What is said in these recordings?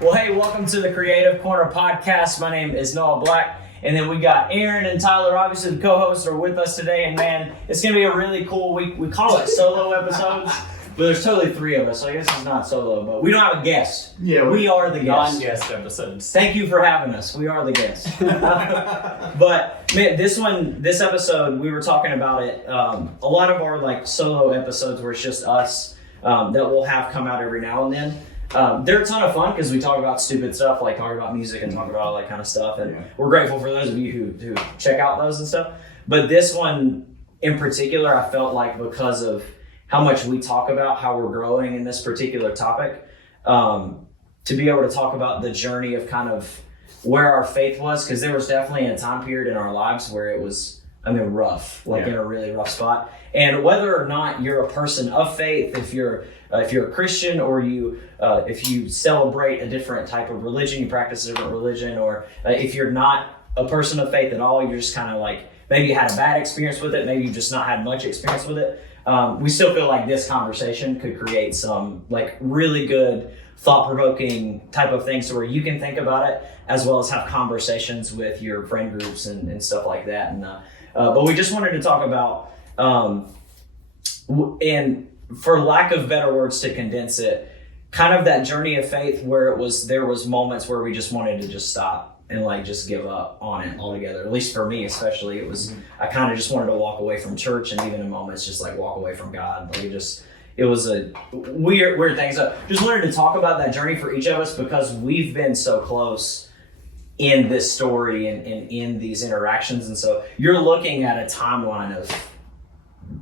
Well, hey, welcome to the Creative Corner podcast. My name is Noah Black, and then we got Aaron and Tyler, obviously the co-hosts, are with us today. And man, it's going to be a really cool week. We call it solo episodes, but there's totally three of us, so I guess it's not solo, but we don't have a guest. Yeah, we are the guests. Non-guest episodes. Thank you for having us. We are the guests. But man, this episode, we were talking about it. A lot of our like solo episodes where it's just us that we'll have come out every now and then. They're a ton of fun because we talk about stupid stuff, like talk about music and talk about all that kind of stuff. And we're grateful for those of you who check out those and stuff. But this one in particular, I felt like because of how much we talk about how we're growing in this particular topic, to be able to talk about the journey of kind of where our faith was, because there was definitely a time period in our lives where it was, rough, in a really rough spot. And whether or not you're a person of faith, if you're a Christian or if you celebrate a different type of religion, you practice a different religion, or if you're not a person of faith at all, you're just kind of like, maybe you had a bad experience with it, maybe you've just not had much experience with it. We still feel like this conversation could create some like really good thought-provoking type of things where you can think about it as well as have conversations with your friend groups and stuff like that. And but we just wanted to talk about, and for lack of better words to condense it, kind of that journey of faith where there was moments where we just wanted to just stop and like just give up on it altogether. At least for me, especially, it was, I kind of just wanted to walk away from church, and even in moments just like walk away from God. Like it was a weird thing. So just wanted to talk about that journey for each of us because we've been so close in this story and in these interactions. And so you're looking at a timeline of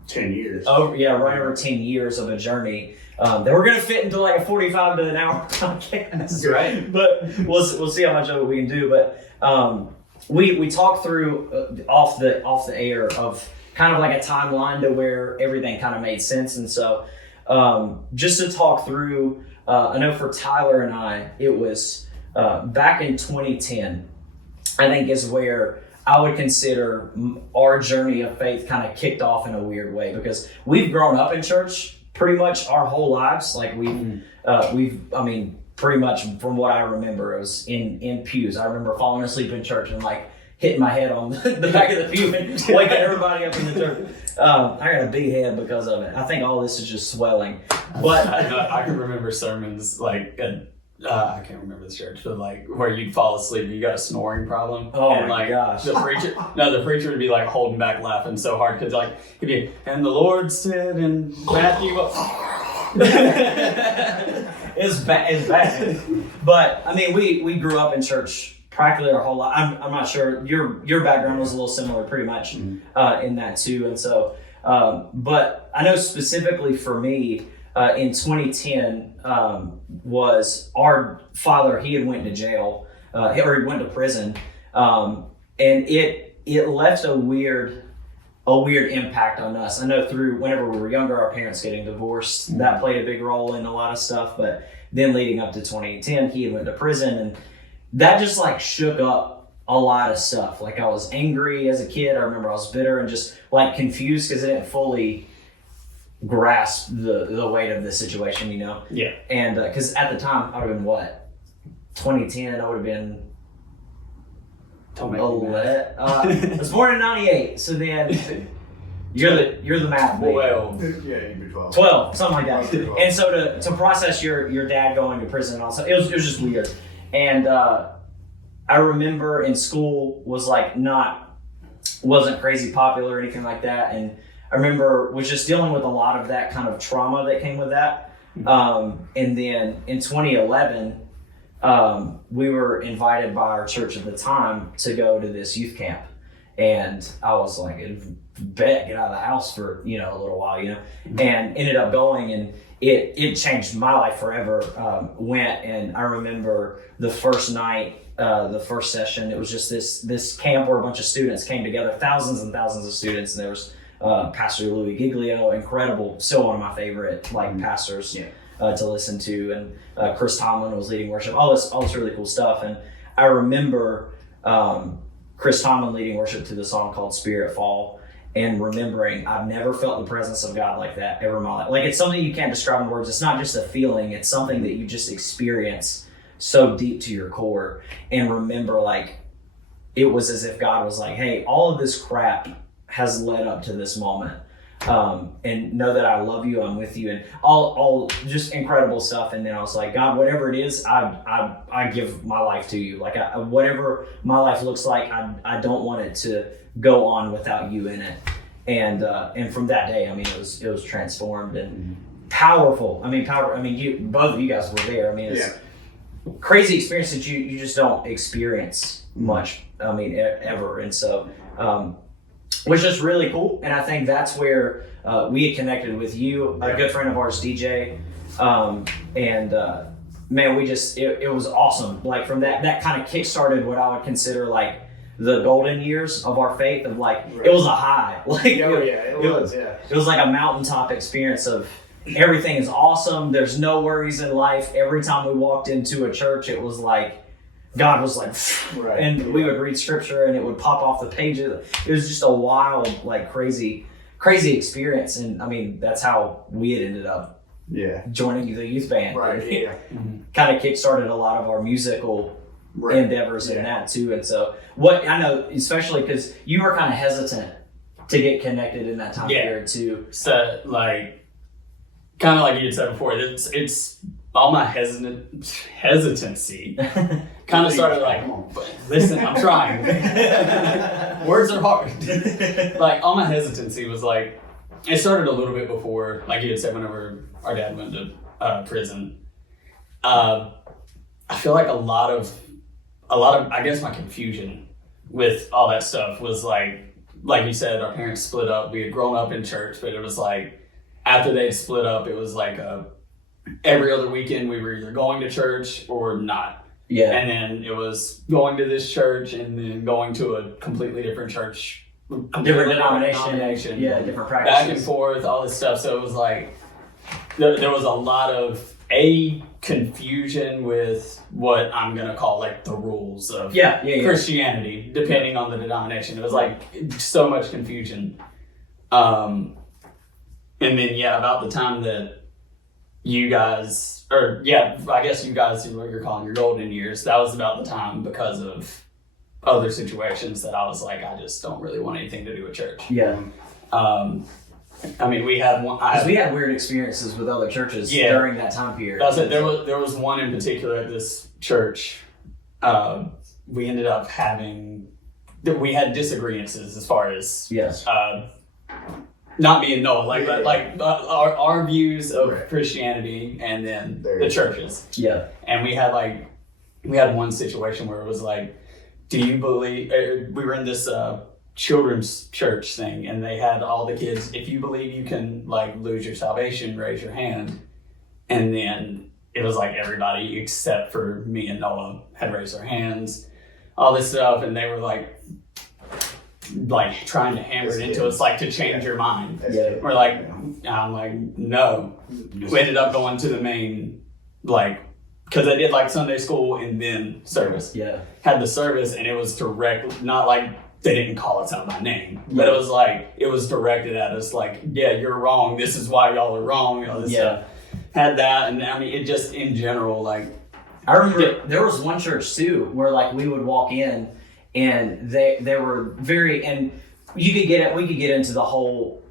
10 years. Oh yeah, right over 10 years of a journey that we're gonna fit into like a 45 to an hour podcast. Right. But we'll see how much of it we can do. But we talked through off the air of kind of like a timeline to where everything kind of made sense. And so just to talk through, I know for Tyler and I, it was back in 2010, I think is where I would consider our journey of faith kind of kicked off in a weird way, because we've grown up in church pretty much our whole lives. Like we've pretty much from what I remember, it was in pews. I remember falling asleep in church and like hitting my head on the back of the pew and waking everybody up in the church. I got a big head because of it. I think all this is just swelling. But I can remember sermons like I can't remember the church, but like where you'd fall asleep and you got a snoring problem. Oh and my like gosh. The preacher would be like holding back laughing so hard because like he'd be, and the Lord said in Matthew. It's bad. But I mean, we grew up in church practically our whole life. I'm not sure your background was a little similar, pretty much in that too. And so, but I know specifically for me in 2010 was our father. He had went to jail or he went to prison, and it left a weird impact on us. I know through whenever we were younger, our parents getting divorced, that played a big role in a lot of stuff. But then leading up to 2010, he went to prison, and that just like shook up a lot of stuff. Like I was angry as a kid. I remember I was bitter and just like confused because I didn't fully grasp the weight of the situation, you know? Yeah. And because at the time, I would have been what? 2010, I would have been 11. I was born in 98, so then you're the math baby. Well, Yeah, you'd be 12. 12, something like that. And so to process your dad going to prison and all that, it was just weird. And I remember in school wasn't crazy popular or anything like that. And I remember was just dealing with a lot of that kind of trauma that came with that. And then in 2011, we were invited by our church at the time to go to this youth camp. And I was like, bet, get out of the house for, a little while, and ended up going, and it changed my life forever. Went, and I remember the first night, the first session, it was just this camp where a bunch of students came together, thousands and thousands of students. And there was Pastor Louis Giglio, incredible, still one of my favorite pastors to listen to, and Chris Tomlin was leading worship, all this really cool stuff. And I remember Chris Tomlin leading worship to the song called Spirit Fall, and remembering I've never felt the presence of God like that ever in my life. Like, it's something you can't describe in words. It's not just a feeling, it's something that you just experience so deep to your core, and remember like it was as if God was like, hey, all of this crap has led up to this moment. And know that I love you, I'm with you, and all just incredible stuff. And then I was like, God, whatever it is, I give my life to you. Like whatever my life looks like, I don't want it to go on without you in it. And from that day, I mean, it was transformed and powerful. I mean, both of you guys were there. I mean, it's crazy experience that you just don't experience much. I mean, ever. And so, which is really cool. And I think that's where we had connected with you, a good friend of ours, DJ. Man, we just, it was awesome. Like from that kind of kickstarted what I would consider like the golden years of our faith of like, it was a high. Like, it was. It was like a mountaintop experience of everything is awesome. There's no worries in life. Every time we walked into a church, it was like, God was like, and we would read scripture and it would pop off the pages. It was just a wild, like crazy experience. And I mean, that's how we had ended up joining the youth band. Right. Kind of kickstarted a lot of our musical endeavors in that too. And so what I know, especially because you were kind of hesitant to get connected in that time period too. So like, kind of like you had said before, it's all my hesitancy kind of started like, listen, I'm trying. Words are hard. Like all my hesitancy was like, it started a little bit before, like you had said, whenever our dad went to prison. I feel like a lot of, I guess my confusion with all that stuff was like you said, our parents split up. We had grown up in church, but it was like, after they split up, it was like every other weekend we were either going to church or not. Yeah. And then it was going to this church and then going to a completely different church. Different denomination. Yeah, different practices. Back and forth, all this stuff. So it was like, there was a lot of confusion with what I'm going to call like the rules of Christianity, depending on the denomination. It was like so much confusion. And then, about the time that you guys, I guess you guys do what you're calling your golden years, that was about the time because of other situations that I was like, I just don't really want anything to do with church. Yeah. I mean, we had one. Because we had weird experiences with other churches during that time period. That's it. There was one in particular at this church. We ended up we had disagreements as far as not being our views of Christianity and then the churches. Yeah. And we had one situation where it was like, do you believe, we were in this children's church thing and they had all the kids, if you believe you can like lose your salvation, raise your hand. And then it was like everybody except for me and Noah had raised their hands, all this stuff. And they were like trying to hammer it into us, like to change your mind. We're like, I'm like, no. We ended up going to the main, because I did like Sunday school and then service. Yeah. Had the service and it was direct, not like they didn't call us out by name, but it was like, it was directed at us like, yeah, you're wrong. This is why y'all are wrong. All this stuff. Had that. And I mean, it just in general, like. I remember there was one church too, where like we would walk in and they were very, and we could get into the whole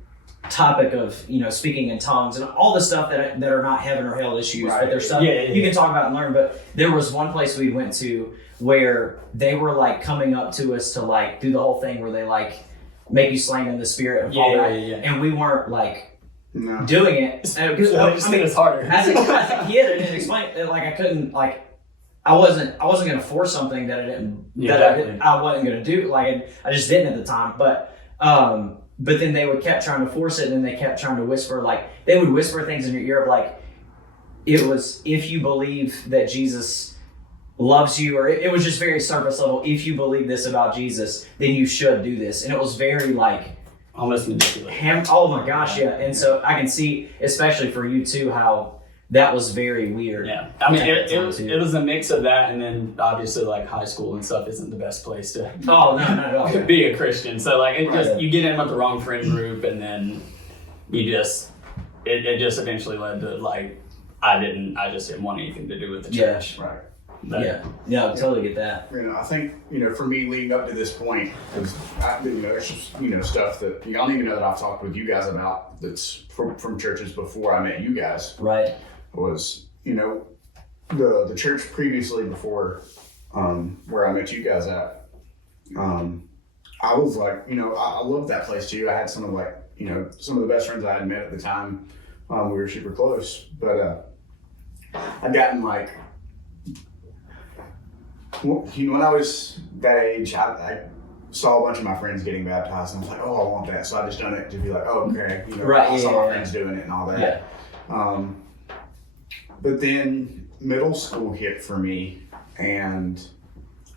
topic of, speaking in tongues and all the stuff that are not heaven or hell issues, but there's stuff you can talk about and learn. But there was one place we went to where they were like coming up to us to like do the whole thing where they like make you slang in the spirit and fall back. And we weren't like doing it. It's harder. As a kid, I didn't explain it. Like I couldn't like. I wasn't gonna force something that I wasn't gonna do. Like I just didn't at the time. But then they would kept trying to force it, and then they kept trying to whisper. Like they would whisper things in your ear of like, it was if you believe that Jesus loves you, or it was just very surface level. If you believe this about Jesus, then you should do this, and it was very like almost manipulative. Oh my gosh, yeah. And so I can see, especially for you too, how. That was very weird. Yeah, I mean, it was a mix of that, and then obviously like high school and stuff isn't the best place to be a Christian. So like you get in with the wrong friend group, and then it just eventually led to like I just didn't want anything to do with the church. Right. Yeah, I totally get that. I think, for me leading up to this point, because there's just, stuff that you don't even know that I've talked with you guys about that's from churches before I met you guys. Right. Was, the church previously before where I met you guys at, I was like, I loved that place too. I had some of some of the best friends I had met at the time. We were super close, but I'd gotten when I was that age, I saw a bunch of my friends getting baptized, and I was like, oh, I want that. So I just done it to be like, oh, okay, right, I saw my friends doing it and all that. Yeah. But then middle school hit for me, and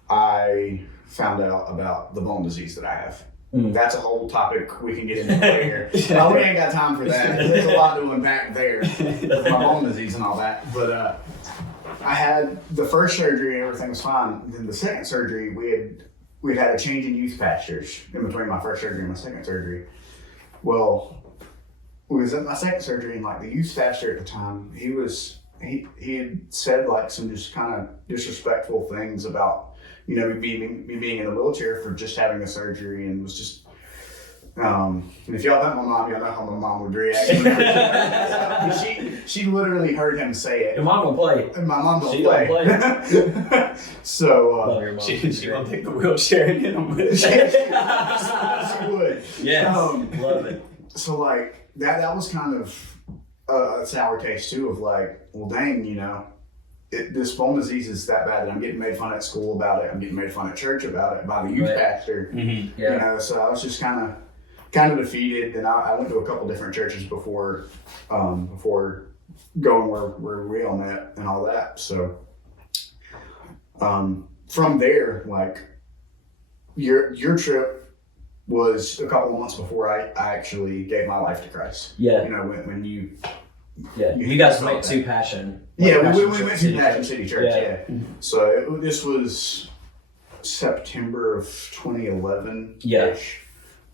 I found out about the bone disease that I have. That's a whole topic we can get into later. Well, we ain't got time for that. There's a lot to unpack there with my bone disease and all that. But I had the first surgery and everything was fine. Then the second surgery, we'd had a change in youth pastors in between my first surgery and my second surgery. Well, we was at my second surgery, and the youth pastor at the time, he had said some just kind of disrespectful things about me being in a wheelchair for just having the surgery, and was just and if y'all met my mom, y'all know how my mom would react. she literally heard him say it. Your mom will play. And my mom don't She play. don't play. So She will take the wheelchair and hit him with it. she would. Yes, love it. So that was kind of a sour taste too of well, dang, this bone disease is that bad that I'm getting made fun at school about it. I'm getting made fun at church about it by the youth pastor. Mm-hmm. Yeah. So I was just kind of defeated. And I went to a couple different churches before going where we all met and all that. So from there, your trip was a couple of months before I actually gave my life to Christ. Yeah. When you. Yeah, you guys went to Passion. We went City to Passion City Church, yeah. Mm-hmm. So this was September of 2011. Yeah.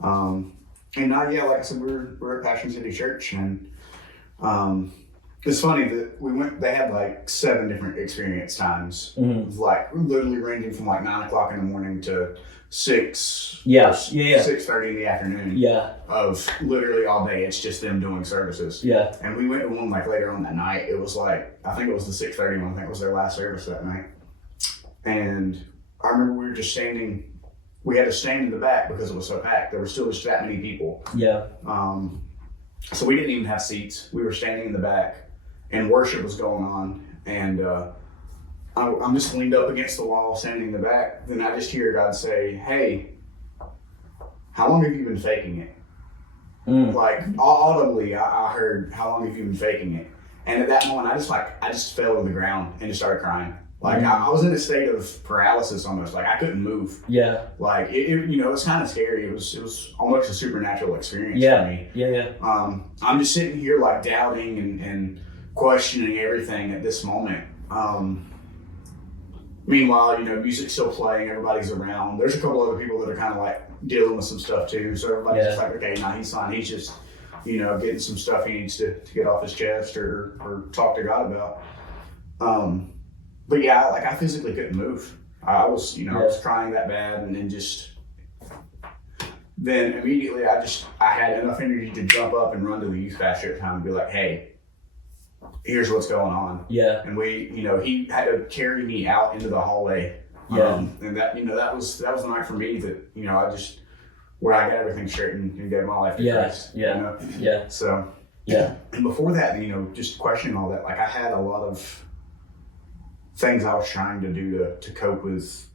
And like I said, we're at Passion City Church, and it's funny that they had 7 different experience times, literally ranging from 9:00 in the morning to 6. 6:30 in the afternoon. Yeah. Of literally all day, it's just them doing services. Yeah. And we went to one later on that night. It was I think it was the 6:30 one. I think it was their last service that night. And I remember we were just standing. We had to stand in the back because it was so packed. There were still just that many people. Yeah. So we didn't even have seats. We were standing in the back, and worship was going on. And I'm just leaned up against the wall, standing in the back. Then I just hear God say, "Hey, how long have you been faking it?" Audibly, I heard, "How long have you been faking it?" And at that moment, I just fell to the ground and just started crying. I was in a state of paralysis almost. I couldn't move. Yeah. It's kind of scary. It was almost a supernatural experience for me. Yeah. I'm just sitting here doubting and questioning everything at this moment. Meanwhile, music's still playing, everybody's around. There's a couple other people that are kind of dealing with some stuff too. So everybody's just okay, he's fine. He's just, getting some stuff he needs to get off his chest or talk to God about. But yeah, I physically couldn't move. I was, I was crying that bad, and then immediately I had enough energy to jump up and run to the youth pastor at the time and be like, "Hey, here's what's going on." Yeah. And he had to carry me out into the hallway. Yeah. And that was the night for me that, where I got everything straightened and gave my life to Christ. Yeah. Yeah. So, and before that, just questioning all that, I had a lot of things I was trying to do to cope with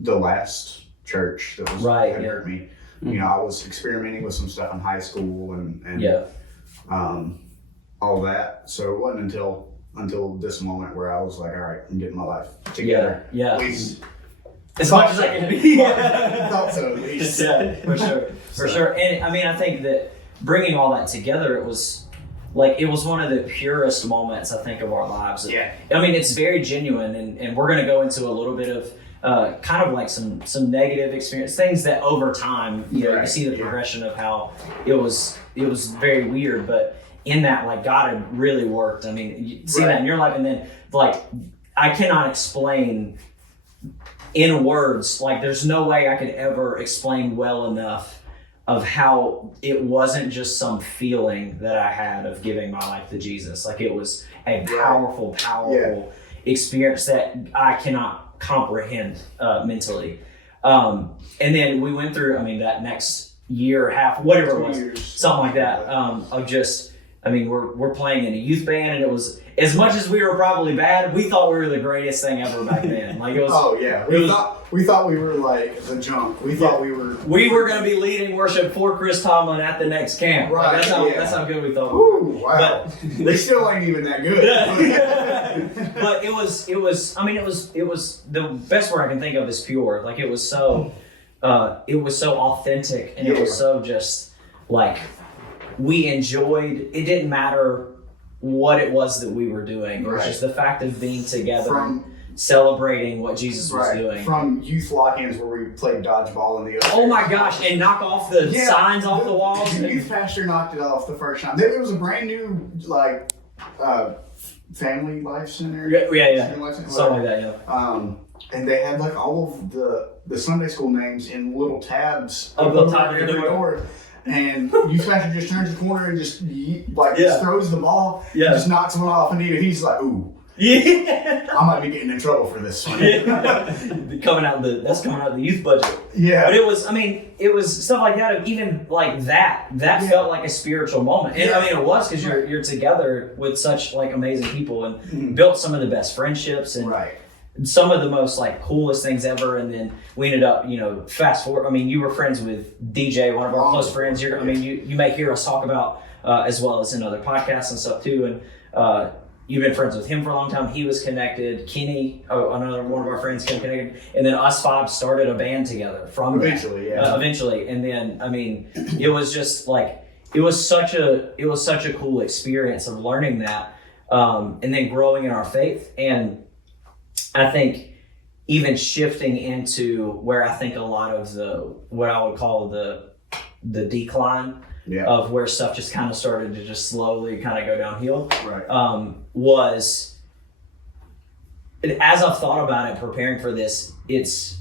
the last church that was had hurt me. Mm-hmm. I was experimenting with some stuff in high school and all that. So it wasn't until this moment where I was like, all right, I'm getting my life together. Yeah. At least as much as I can be. Thought so, at least. Yeah, for sure. And I think that bringing all that together, it was one of the purest moments, I think, of our lives. Yeah. It's very genuine, and we're going to go into a little bit of kind of some negative experience, things that over time, you see the progression of how it was very weird, but in that, God had really worked. You see that in your life, and then I cannot explain in words, like there's no way I could ever explain well enough of how it wasn't just some feeling that I had of giving my life to Jesus. Like it was a powerful experience that I cannot comprehend mentally. And then we went through, that next year, half, whatever it was, something like that, of just, we're playing in a youth band, and it was, as much as we were probably bad, we thought we were the greatest thing ever back then. Like it was. Oh yeah, we thought we were like the junk. We thought we were. We were going to be leading worship for Chris Tomlin at the next camp. Right. Like, that's how good we thought. Ooh, wow. But they still ain't even that good. But it was the best word I can think of is pure. Like it was so authentic, and it was so just like we enjoyed. It didn't matter what it was that we were doing. It was just the fact of being together and celebrating what Jesus was doing. From youth lock-ins where we played dodgeball in the ocean. Oh my gosh, and knock off the signs off the walls. The youth pastor knocked it off the first time. There was a brand new, family life center. Yeah. Something like that, and they had all of the Sunday school names in little tabs of the top of every the door. And youth pastor just turns the corner and just just throws the ball, just knocks one off, and he's like, ooh. Yeah, I might be getting in trouble for this one. That's coming out of the youth budget. Yeah, but it was stuff like that. Even like that felt like a spiritual moment, and it was because you're together with such amazing people and built some of the best friendships and some of the most coolest things ever. And then we ended up, fast forward. You were friends with DJ, one of our close friends. You may hear us talk about as well as in other podcasts and stuff too. And you've been friends with him for a long time. He was connected. Kenny, another one of our friends, came connected. And then us five started a band together from eventually. And then, it was just it was such a cool experience of learning that, and then growing in our faith. And I think even shifting into where I think a lot of what I would call the decline of where stuff just kind of started to just slowly kind of go downhill, was, as I've thought about it, preparing for this, it's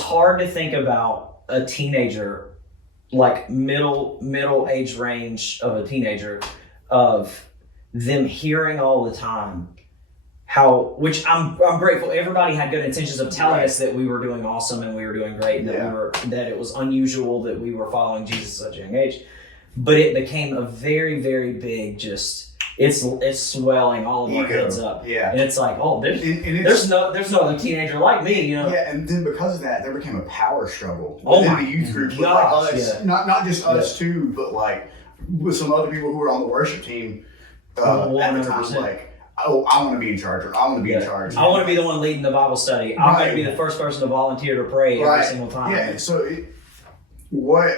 hard to think about a teenager, middle age range of a teenager, of them hearing all the time which I'm grateful. Everybody had good intentions of telling us that we were doing awesome and we were doing great, and that it was unusual that we were following Jesus at such a young age. But it became a very, very big it's swelling all of our heads up. Yeah. And it's like, there's no other teenager like me, Yeah, and then because of that, there became a power struggle within the youth group. Gosh, us, not just us too, but with some other people who were on the worship team at the time, I want to be in charge, or I want to be in charge. I want to be the one leading the Bible study. I'm going to be the first person to volunteer to pray every single time. Yeah, and so what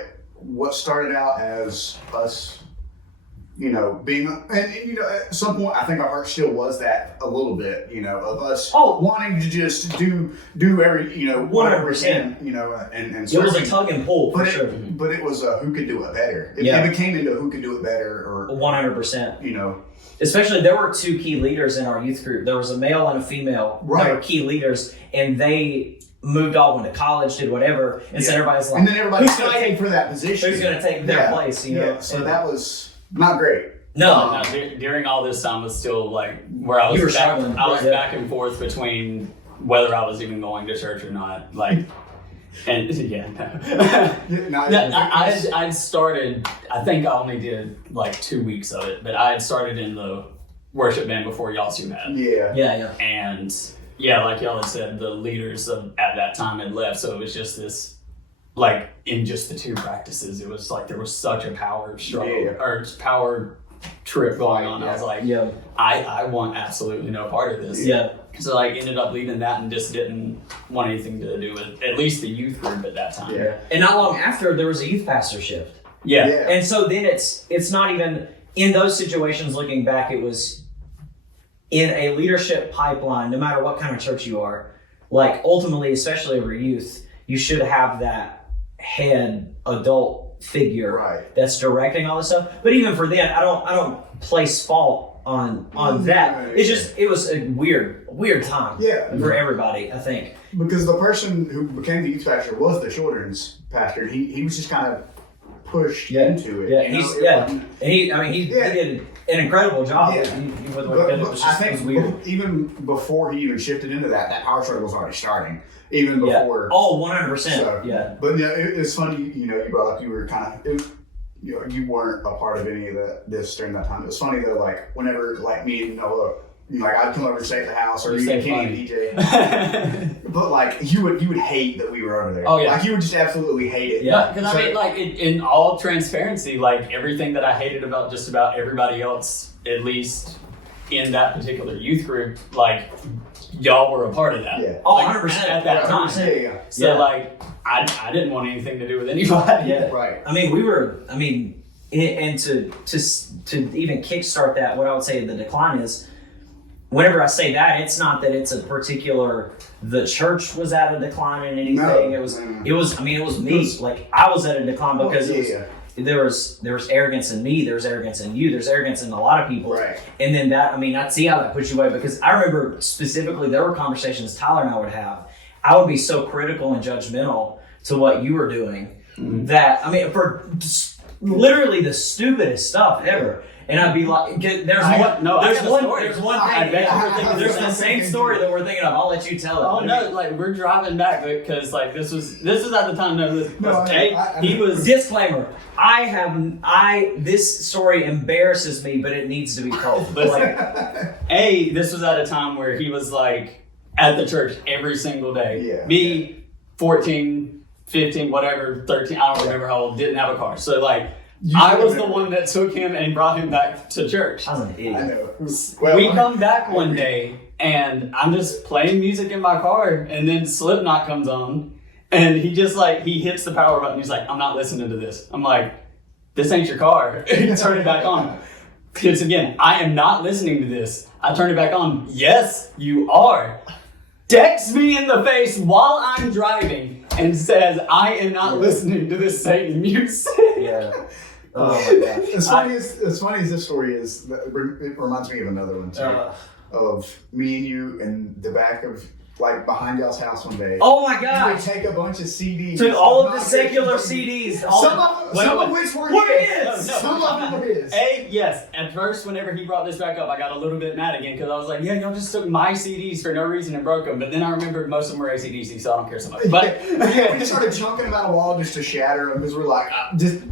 started out as us, being, and at some point, I think our heart still was that a little bit, of us wanting to just do every, 100%, and it was a tug and pull for sure. But it was who could do it better. It became into who could do it better, or 100%. Especially, there were two key leaders in our youth group. There was a male and a female that were key leaders, and they moved off, went to college, did whatever, and so everybody's like, and then everybody's going to take for that position. Who's going to take their place? So that was not great. No. During all this time was still where I was. You were struggling. I was back and forth between whether I was even going to church or not. And I'd started, I think I only did 2 weeks of it, but I had started in the worship band before y'all two had. Yeah. And like y'all had said, the leaders at that time had left, so it was just this, in just the two practices, it was there was such a power struggle, or power trip going on. I was like, I want absolutely no part of this. So ended up leaving that and just didn't want anything to do with at least the youth group at that time. And not long after, there was a youth pastor shift. And so then it's not even in those situations. Looking back, it was in a leadership pipeline. No matter what kind of church you are, ultimately, especially over youth, you should have that head adult figure that's directing all this stuff. But even for them, I don't place fault on that. It was a weird time for everybody, I think. Because the person who became the youth pastor was the children's pastor. He was just kind of pushed into it. He did an incredible job. I think even before he even shifted into that power struggle was already starting. Even before. Oh, 100%. So, but it's funny, you brought up you were kind of, you weren't a part of any of this during that time. It was funny though, like whenever like me and Noah, like I'd come over to stay at the house or even Kenny and DJ. But like you would hate that we were over there. Oh yeah. Like you would just absolutely hate it. Yeah. Because I mean, like in all transparency, like everything that I hated about just about everybody else, at least in that particular youth group, like y'all were a part of that. Yeah. Oh, like, 100% at that time. Yeah. So like I didn't want anything to do with anybody. Yeah. Right. I mean, and to even kickstart that, what I would say the decline is, whenever I say that, it's not that it's a particular, the church was at a decline in anything. No. It was me. Like I was at a decline because there was arrogance in me, there's arrogance in you, there's arrogance in a lot of people. Right. And then I'd see how that puts you away, because I remember specifically there were conversations Tyler and I would have. I would be so critical and judgmental to what you were doing that, for literally the stupidest stuff ever. And I'd be like, there's the same story that we're thinking of. I'll let you tell it. Oh no, like we're driving back because like this was at the time. He was disclaimer. This story embarrasses me, but it needs to be told. This was at a time where he was like at the church every single day. Yeah. Me, 14, 15, whatever, 13, I don't remember how old, didn't have a car. So like, I was the one that took him and brought him back to church. I was an idiot. I know. We come back one day and I'm just playing music in my car and then Slipknot comes on and he just like, he hits the power button. He's like, I'm not listening to this. I'm like, this ain't your car. Turn it back on. Hits again. I am not listening to this. I turn it back on. Yes, you are. Decks me in the face while I'm driving and says, I am not listening to this Satan music. Yeah. Oh my gosh. As funny as this story is, it reminds me of another one too. Of me and you in the back of, like, behind y'all's house one day. Oh my God! We take a bunch of CDs. Took all of the secular CDs. Some of which were his. Some of them were his. Yes. At first, whenever he brought this back up, I got a little bit mad again because I was like, yeah, y'all just took my CDs for no reason and broke them. But then I remembered most of them were AC/DC, so I don't care so much. But we just started chunking them out of wall just to shatter them because we're like,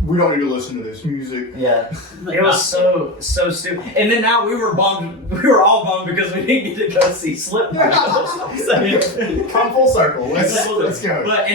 we don't need to listen to this music. Yeah. It was so stupid. And then now we were bummed. We were all bummed because we didn't get to go see Slipknot. Come full circle. Let's go. But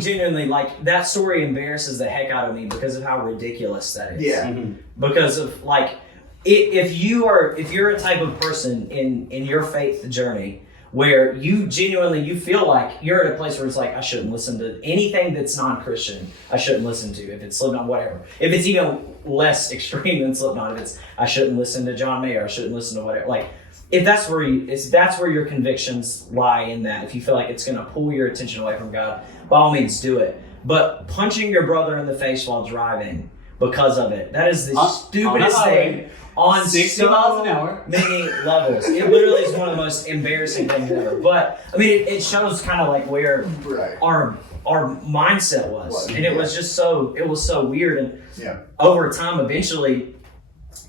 genuinely, like that story embarrasses the heck out of me because of how ridiculous that is. Yeah. Mm-hmm. Because of like, if you're a type of person in your faith journey where you genuinely feel like you're at a place where it's like, I shouldn't listen to anything that's non-Christian. I shouldn't listen to, if it's Slipknot, whatever. If it's even less extreme than Slipknot, if it's I shouldn't listen to John Mayer, I shouldn't listen to whatever. Like, if that's where your convictions lie in that, if you feel like it's going to pull your attention away from God, by all means do it. But punching your brother in the face while driving because of it, that is the stupidest thing on 60 miles an hour. Many levels. It literally is one of the most embarrassing things ever. But it shows kind of like where our mindset was. And it was just so weird. And over time, eventually,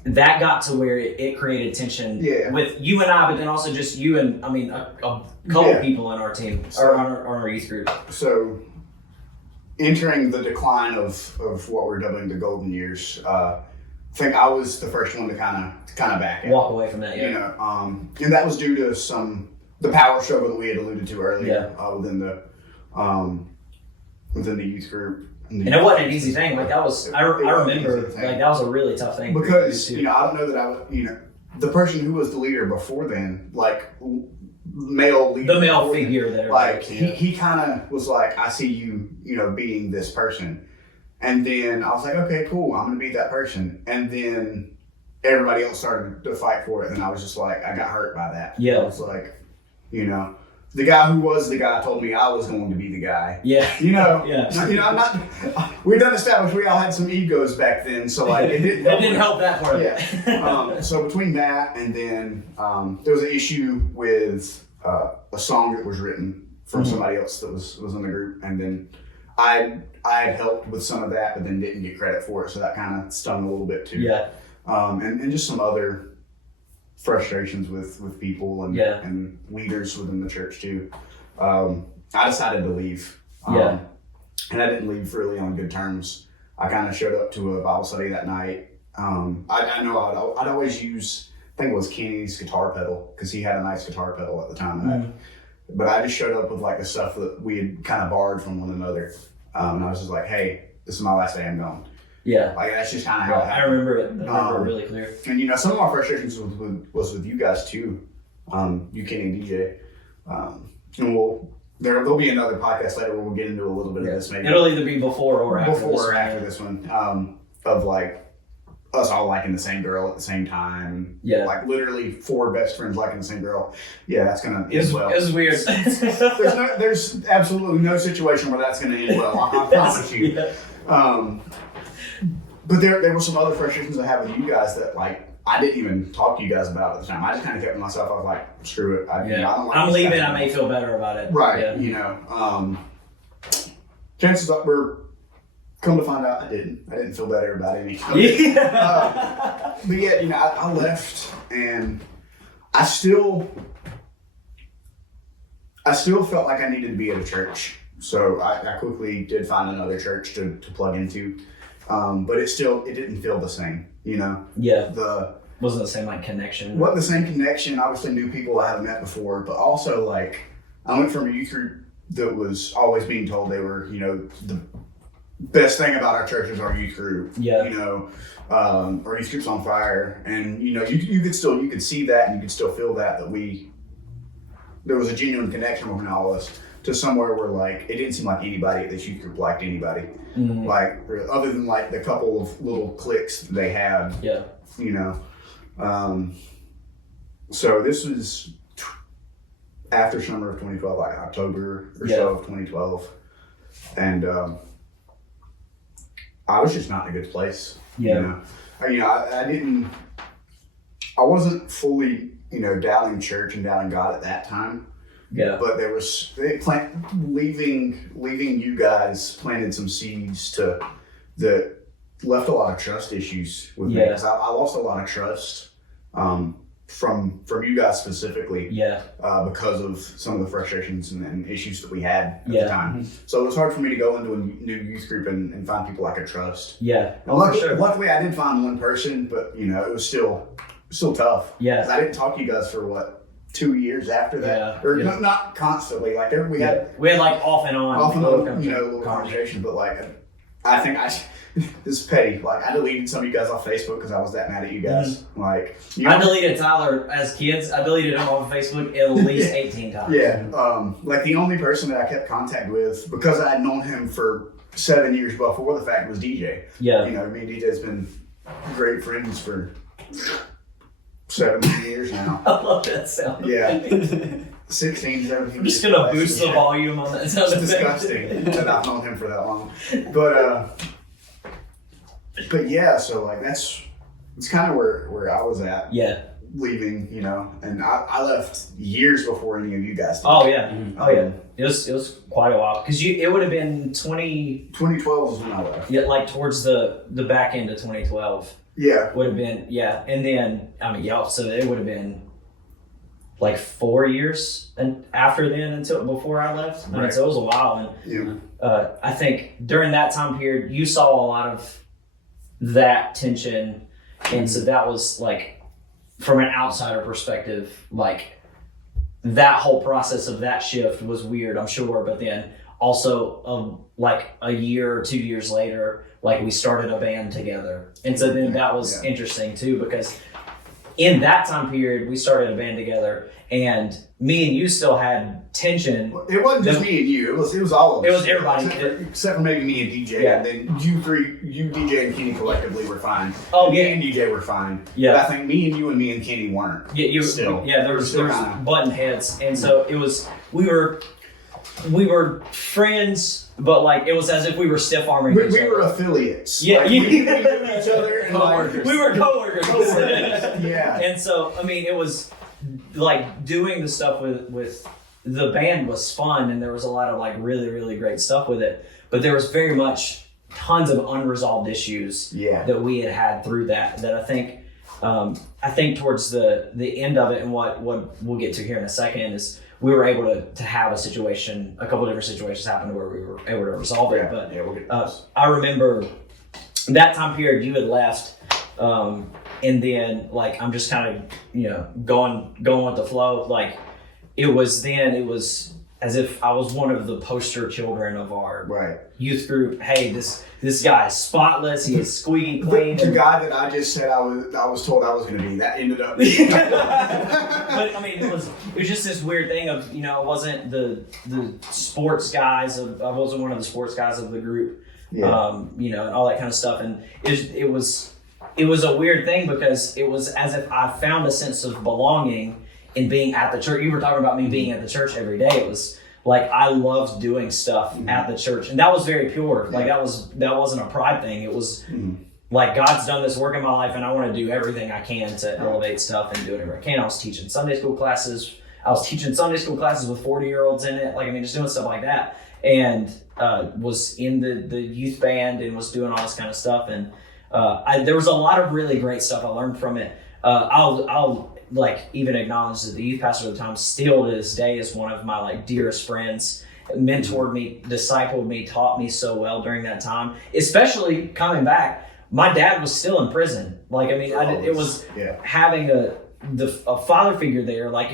that got to where it created tension with you and I, but then also just you and a couple people on our team or on our youth group. So, entering the decline of what we're dubbing the golden years, I think I was the first one to kind of back out, walk away from that. Yeah. And that was due to the power struggle that we had alluded to earlier within the youth group. And it wasn't an easy thing. Like that was, I remember, like that was a really tough thing. Because I don't know that I would, the person who was the leader before then, like male leader, the male figure there, like he kind of was like, I see you, being this person, and then I was like, okay, cool, I'm gonna be that person, and then everybody else started to fight for it, and I was just like, I got hurt by that. Yeah, I was like, the guy who was the guy told me I was going to be the guy. Yeah. You know, Yeah. I'm not. We done established we all had some egos back then, so like it didn't. That didn't help that part. Yeah. So between that and then there was an issue with a song that was written from somebody else that was in the group, and then I had helped with some of that, but then didn't get credit for it, so that kind of stung a little bit too. Yeah. And just some other frustrations with people and leaders within the church too. I decided to leave. And I didn't leave really on good terms. I kind of showed up to a Bible study that night. I know I'd always use, I think it was Kenny's guitar pedal, because he had a nice guitar pedal at the time. But I just showed up with like the stuff that we had kind of borrowed from one another. And I was just like, hey, this is my last day, I'm going. Yeah. Like that's just kind of how it happened. I remember it. I remember it really clear. And you know, some of my frustrations was with you guys too. You, Kenny and DJ. And there'll be another podcast later where we'll get into a little bit of this maybe. It'll either be before or after this one. Of like us all liking the same girl at the same time. Yeah. Like literally 4 best friends liking the same girl. Yeah, that's gonna end well. It was weird. There's absolutely no situation where that's gonna end well. I promise you. Yeah. But there were some other frustrations I had with you guys that like I didn't even talk to you guys about at the time. I just kind of kept to myself. I was like, screw it. I don't like I'm leaving. I may feel better about it. Right. Yeah. You know, chances are we're come to find out I didn't feel better about any. But yeah, you know, I left and I still felt like I needed to be at a church. So I quickly did find another church to plug into. But it didn't feel the same, you know? Yeah. Wasn't the same like connection. Wasn't the same connection. Obviously knew people I hadn't met before, but also like I went from a youth group that was always being told they were, you know, the best thing about our church is our youth group. Yeah. You know, our youth group's on fire. And, you know, you could see that and you could still feel that there was a genuine connection between all of us. To somewhere where like it didn't seem like anybody at this youth group liked anybody, like other than like the couple of little cliques they had. Yeah. You know, so this was after summer of 2012, like October or so of 2012, and I was just not in a good place. Yeah. I wasn't fully doubting church and doubting God at that time. Yeah. But there was leaving you guys planted some seeds that left a lot of trust issues with me, because I lost a lot of trust from you guys specifically. Yeah. Because of some of the frustrations and issues that we had at the time. Mm-hmm. So it was hard for me to go into a new youth group and find people I could trust. Yeah. And luckily I did find one person, but it was still tough. Yeah. 'Cause I didn't talk to you guys for 2 years after that, or not constantly. Like we had like off and on, little conversation. But like, I think this is petty. Like I deleted some of you guys off Facebook because I was that mad at you guys. Mm-hmm. Like I deleted Tyler as kids. I deleted him off Facebook at least 18 times. Yeah. Like the only person that I kept contact with, because I had known him for 7 years before the fact, was DJ. Yeah. Me and DJ's been great friends for 17 years now. I love that sound. Yeah. 16, 17. I'm just going to boost the volume on that sound. It's disgusting that I've known him for that long. But yeah, so like it's kind of where I was at. Yeah. Leaving, and I left years before any of you guys did. Oh yeah. Mm-hmm. Oh yeah. It was quite a while, because it would have been 2012 is when I left. Yeah, like towards the back end of 2012. Yeah. Would have been, and then, so it would have been like 4 years and after then before I left. Right. So it was a while. And I think during that time period, you saw a lot of that tension. And so that was like, from an outsider perspective, like that whole process of that shift was weird, I'm sure. But then also like a year or 2 years later, like we started a band together. And so then that was interesting too, because in that time period, we started a band together, and me and you still had tension. It wasn't just me and you. It was all of us. It was everybody. Except for maybe me and DJ. Yeah. And then you DJ and Kenny collectively were fine. Oh, me yeah. and DJ were fine. Yeah. But I think me and Kenny weren't. Yeah, there was button heads, and so it was we were friends, but like it was as if we were stiff arming. We were affiliates. Yeah, like, we knew each other and Co-workers. We were coworkers. Yeah. And so I mean, it was like doing the stuff with the band was fun, and there was a lot of like really, really great stuff with it. But there was very much tons of unresolved issues that we had through that I think towards the end of it, and what we'll get to here in a second, is we were able to have a couple different situations happen where we were able to resolve it. But we'll get to this. I remember that time period you had left, and then like I'm just kind of going with the flow. Like it was as if I was one of the poster children of our youth group. Hey, this guy is spotless. He is squeaky clean. The guy that I just said I was told I was going to be, that ended up. But I mean, it was just this weird thing of I wasn't the sports guys I wasn't one of the sports guys of the group. Yeah. And all that kind of stuff, and it was a weird thing because it was as if I found a sense of belonging in being at the church. You were talking about me being at the church every day. It was like I loved doing stuff at the church, and that was very pure. Like that wasn't a pride thing. It was like God's done this work in my life, and I want to do everything I can to elevate stuff and do whatever I can. I was teaching Sunday school classes. With 40-year-olds in it. Like I mean, just doing stuff like that, and was in the youth band and was doing all this kind of stuff. And there was a lot of really great stuff I learned from it. I'll like even acknowledge that the youth pastor at the time still to this day is one of my like dearest friends, mentored me, discipled me, taught me so well during that time, especially coming back. My dad was still in prison. Like, I mean, it was having a father figure there. Like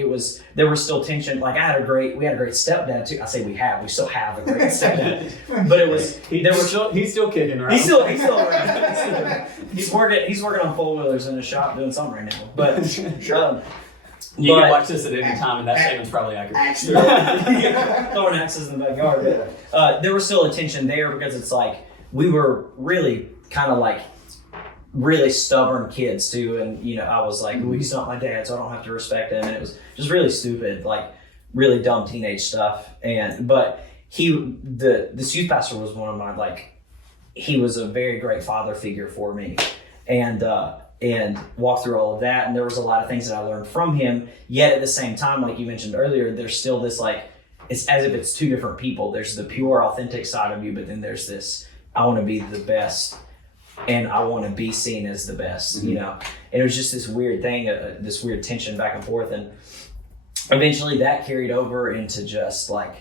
there was still tension. Like we had a great stepdad too. I say we still have a great stepdad, but it was, he's still kicking around. He's still around. He's working on 4-wheelers in the shop doing something right now. But sure. You can watch this at any time, and that statement's probably accurate. Throwing axes in the backyard. There was still a tension there because it's like we were really kind of like really stubborn kids too, and I was like, well, he's not my dad, so I don't have to respect him, and it was just really stupid, like really dumb teenage stuff. But this youth pastor was one of my he was a very great father figure for me, and walked through all of that, and there was a lot of things that I learned from him. Yet at the same time, like you mentioned earlier, there's still this it's as if it's two different people. There's the pure, authentic side of you, but then there's this, I want to be the best, and I want to be seen as the best, And it was just this weird thing, this weird tension back and forth. And eventually that carried over into just like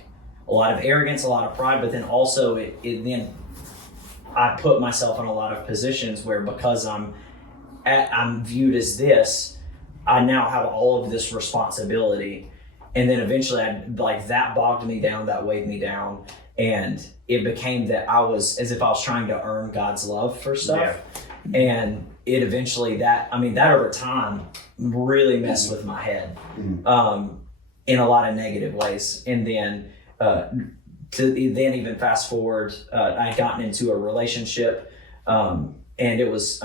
a lot of arrogance, a lot of pride, but then also then I put myself in a lot of positions where because I'm viewed as this, I now have all of this responsibility. And then eventually that bogged me down, that weighed me down. And it became that I was as if I was trying to earn God's love for stuff. Yeah. And it eventually that over time really messed with my head in a lot of negative ways. And then even fast forward, I'd gotten into a relationship and it was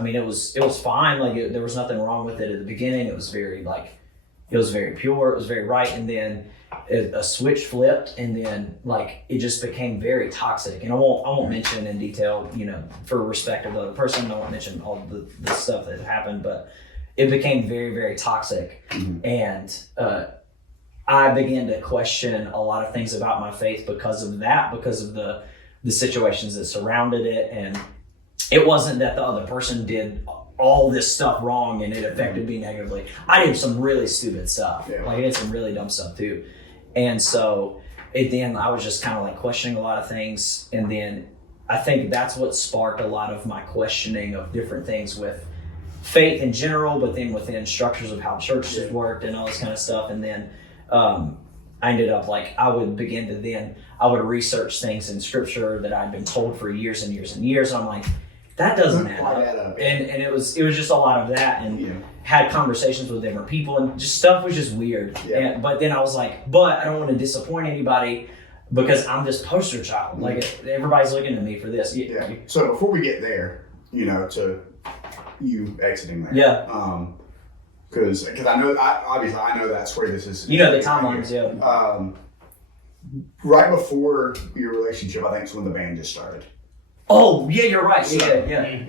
fine. Like there was nothing wrong with it at the beginning. It was very pure. It was very right. And then a switch flipped, and then it just became very toxic. And I won't mention in detail, for respect of the other person. I won't mention all the stuff that happened, but it became very, very toxic. And I began to question a lot of things about my faith because of that, because of the situations that surrounded it. And it wasn't that the other person did all this stuff wrong and it affected me negatively. I did some really stupid stuff. Yeah. I did some really dumb stuff too. And so then I was just kind of questioning a lot of things. And then I think that's what sparked a lot of my questioning of different things with faith in general, but then within structures of how churches worked and all this kind of stuff. And then I ended up I would research things in scripture that I'd been told for years and years and years. And I'm like, that doesn't add up. And it was just a lot of that. had conversations with different people, and just stuff was just weird. Yeah. But then I was like, but I don't want to disappoint anybody because I'm this poster child. Like everybody's looking to me for this. Yeah. So before we get there, to you exiting there. Yeah. Because I know, obviously I know that's where this is. The timelines, yeah. Right before your relationship, I think is when the band just started. Oh, yeah, you're right. So, Yeah.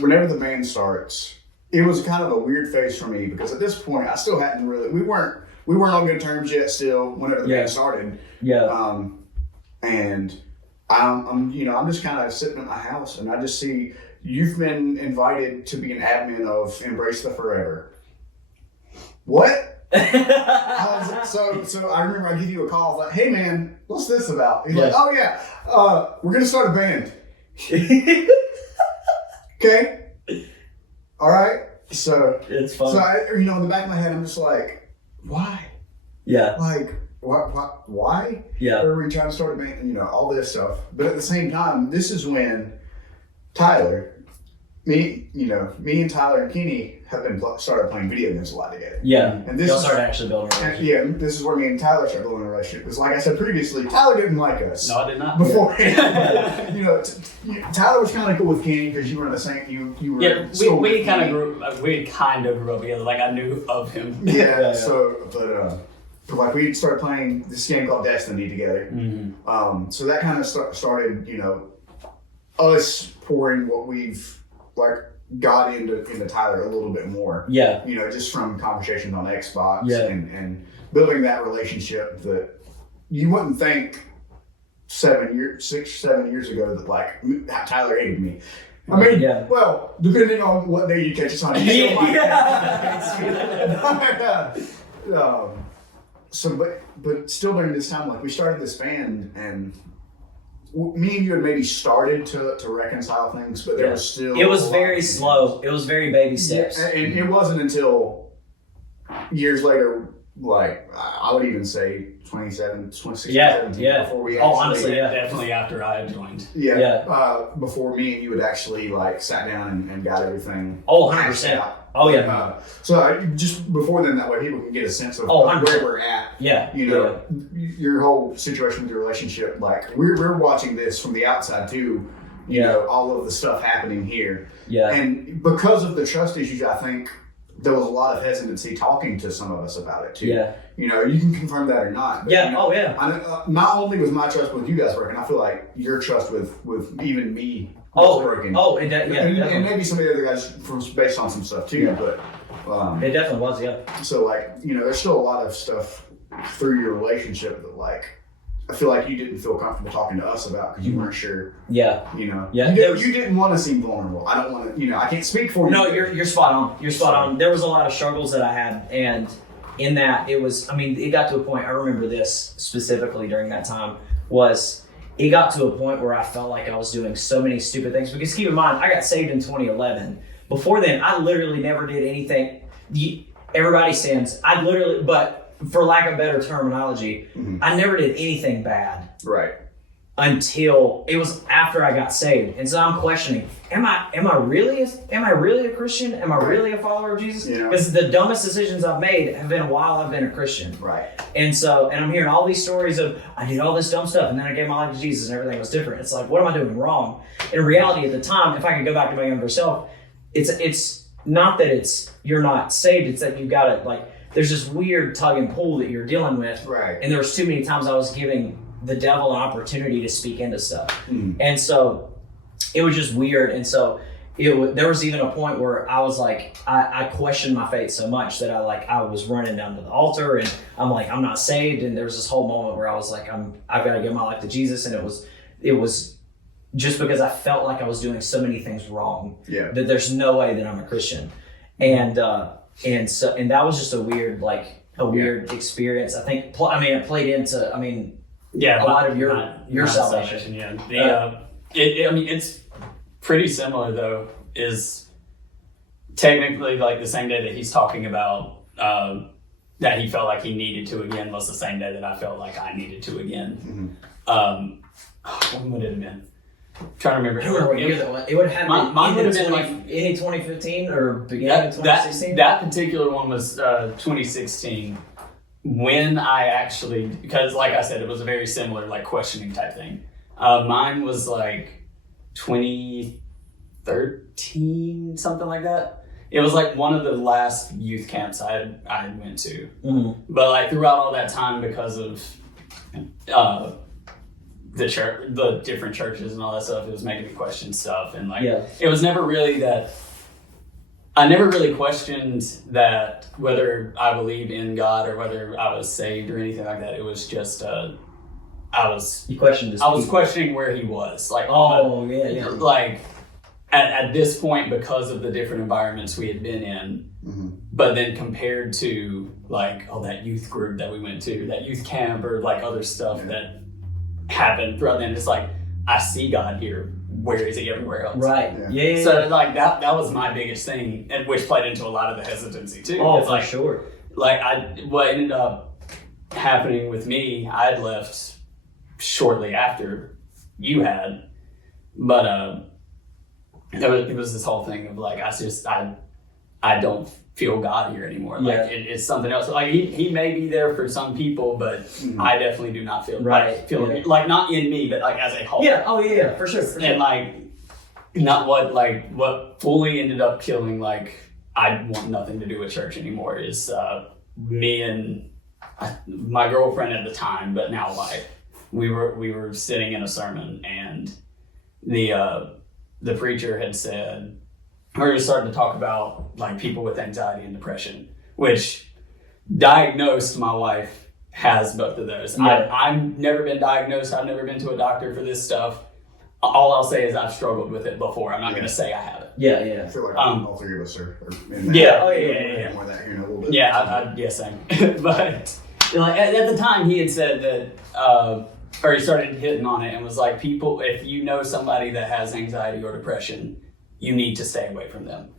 Whenever the band starts, it was kind of a weird phase for me because at this point I still hadn't really, we weren't on good terms yet still whenever the band started. Yeah. And I'm just kind of sitting in my house and I just see you've been invited to be an admin of Embrace the Forever. What? So I remember I give you a call. I was like, hey man, what's this about? He's like, oh yeah, we're gonna start a band. Okay. All right. So it's fun. So in the back of my head, I'm just like, why? Yeah. Like, what? Why? Yeah. Or are we trying to start a band? All this stuff. But at the same time, this is when Tyler, me and Tyler and Kenny have been started playing video games a lot together. Yeah. And this y'all started actually building a relationship. Yeah, this is where me and Tyler started building a relationship. Because like I said previously, Tyler didn't like us. No, I did not. Before, Tyler was kind of cool with Kenny because you were in the same. You were. Yeah, we kind of grew up together. Like I knew of him. Yeah. So, but like we started playing this game called Destiny together. Mm-hmm. So that kind of started, us pouring what we've got into Tyler a little bit more. Yeah. Just from conversations on Xbox and building that relationship that you wouldn't think 6, 7 years ago that Tyler hated me. I mean, well, depending on what day you catch us on, you still might. But still during this time, we started this band and me and you had maybe started to reconcile things, but there was still... It was very slow. It was very baby steps. Yeah, and it wasn't until years later, I would even say 2016, 17, before we actually... Oh, honestly, definitely after I had joined. Before me and you had actually, sat down and got everything... Oh, 100%. Oh, yeah. So just before then, that way people can get a sense of where we're at. Yeah. Your whole situation with your relationship, we're watching this from the outside too, all of the stuff happening here. Yeah. And because of the trust issues, I think there was a lot of hesitancy talking to some of us about it too. Yeah. You can confirm that or not. But, not only was my trust with you guys broken, I feel like your trust with even me was broken. And maybe some of the other guys based on some stuff too. Yeah. But it definitely was. Yeah. So there's still a lot of stuff through your relationship that I feel like you didn't feel comfortable talking to us about because you weren't sure. Yeah. You didn't want to seem vulnerable. I don't want to. I can't speak for you. No, you're spot on. You're spot on. There was a lot of struggles that I had, and in that it was. It got to a point. I remember this specifically during that time it got to a point where I felt like I was doing so many stupid things. Because keep in mind, I got saved in 2011. Before then, I literally never did anything. Everybody sins. But for lack of better terminology, I never did anything bad. Right. Until it was after I got saved. And so I'm questioning, am I really a Christian? Am I really a follower of Jesus? Because the dumbest decisions I've made have been while I've been a Christian. Right. And I'm hearing all these stories of I did all this dumb stuff and then I gave my life to Jesus and everything was different. It's what am I doing wrong? In reality, at the time, if I could go back to my younger self, it's not that you're not saved, it's that you've got to there's this weird tug and pull that you're dealing with. Right. And there was too many times I was giving the devil an opportunity to speak into stuff. And so it was just weird. And so there was even a point where I was I questioned my faith so much that I was running down to the altar and I'm I'm not saved. And there was this whole moment where I was I've got to give my life to Jesus. And it was just because I felt like I was doing so many things wrong that there's no way that I'm a Christian. And that was just a weird, weird experience. I think, it played into, a lot of your salvation. Yeah. It's pretty similar though, is technically the same day that he's talking about, that he felt like he needed to again was the same day that I felt like I needed to again. When would it have been? trying to remember. I don't know what year that was. It would have been Mine would have been any 2015 or beginning of 2016. That particular one was 2016. When I actually, because like I said, it was a very similar like questioning type thing. Mine was like 2013, something like that. It was like one of the last youth camps I went to. Mm-hmm. But like throughout all that time, because of the church, the different churches and all that stuff, it was making me question stuff. And like, it was never really that. I never really questioned that whether I believed in God or whether I was saved or anything like that. It was just I was questioning where he was. Like, like at this point, because of the different environments we had been in, mm-hmm. but then compared to like that youth group that we went to, that youth camp, or like other stuff that happened throughout. Then it's like, I see God here. Where is he everywhere else? Right. Yeah. So like that was my biggest thing, and which played into a lot of the hesitancy too. Oh, for like, sure. Like what ended up happening with me, I had left shortly after you had, but it was this whole thing of like, I don't feel God here anymore. Like it's something else. Like he may be there for some people, but mm-hmm. I definitely do not feel like not in me, but like as a whole. Yeah. Oh yeah. For sure. And like not what fully ended up killing. Like I want nothing to do with church anymore. Is me and my girlfriend at the time, but now wife. We were sitting in a sermon, and the preacher had said. We were starting to talk about like people with anxiety and depression, which diagnosed, my wife has both of those. Yeah. I've never been diagnosed. I've never been to a doctor for this stuff. All I'll say is I've struggled with it before. I'm not going to say I haven't. Yeah. I feel like all three of us are in that. Yeah. More of that here in a little bit. Yeah, same. But like at the time, he had said that, or he started hitting on it and was like, people, if you know somebody that has anxiety or depression, you need to stay away from them.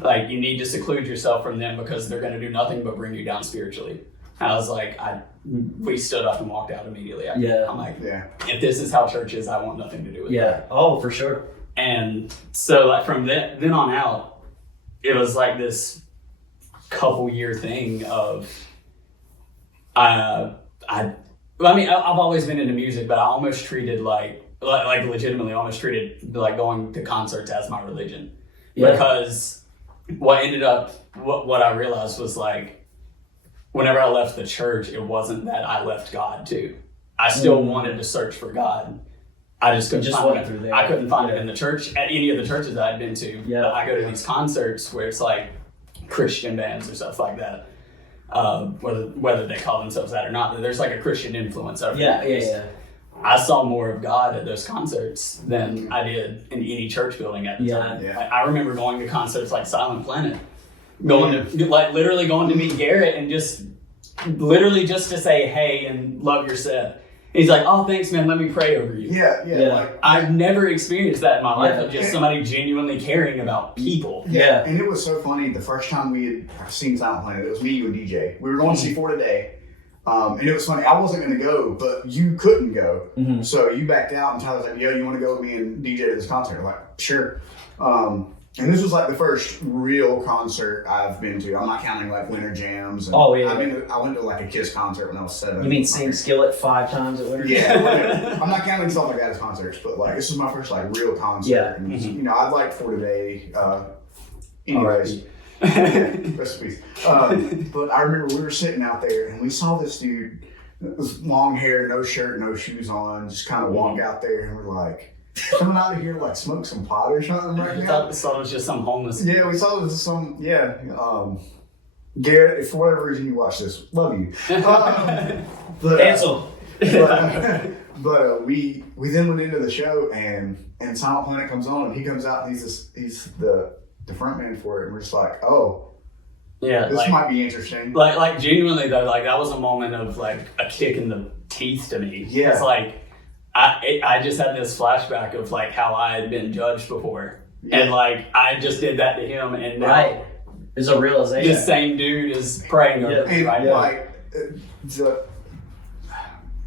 Like, you need to seclude yourself from them because they're going to do nothing but bring you down spiritually. I was like, we stood up and walked out immediately. I'm like, if this is how church is, I want nothing to do with it. Yeah. Oh, for sure. And so like from then on out, it was like this couple year thing of, I've always been into music, but I almost treated like legitimately almost treated like going to concerts as my religion. Because what I realized was like, whenever I left the church, it wasn't that I left God too. I still wanted to search for God. I just couldn't find it. I couldn't find it in the church, at any of the churches I'd been to. Yeah. But I go to these concerts where it's like Christian bands or stuff like that. Whether they call themselves that or not, there's like a Christian influence over Yeah. I saw more of God at those concerts than I did in any church building at the time. Yeah. I remember going to concerts like Silent Planet, literally going to meet Garrett and just to say hey and love your set. And he's like, oh, thanks, man. Let me pray over you. Yeah. Like, I've never experienced that in my life of just somebody genuinely caring about people. Yeah. And it was so funny. The first time we had seen Silent Planet, it was me, you, and DJ. We were going to see For Today. And it was funny. I wasn't going to go, but you couldn't go. Mm-hmm. So you backed out, and Tyler's like, yo, you want to go with me and DJ to this concert? I'm like, sure. And this was like the first real concert I've been to. I'm not counting like winter jams. And I went to like a Kiss concert when I was 7. You mean seeing Skillet 5 times at winter jams? Yeah. I'm not counting some of my guys' concerts, but like this was my first like real concert. Yeah. And, you know, I'd like For Today. Anyways. Recipes. But I remember we were sitting out there and we saw this dude with long hair, no shirt, no shoes on, just kind of walk out there, and we're like, coming out of here like smoke some pot or something right now. We thought it was just some homeless. Yeah, we thought it was some. Yeah. Garrett, if for whatever reason you watch this, love you. Cancel. But we then went into the show and Silent Planet comes on and he comes out and he's the front man for it, and we're just like, oh, yeah, this might be interesting. Like genuinely though, like that was a moment of like a kick in the teeth to me. Yeah, it's like I just had this flashback of like how I had been judged before, and like I just did that to him, and now there's a realization. This same dude is praying over me right now. Like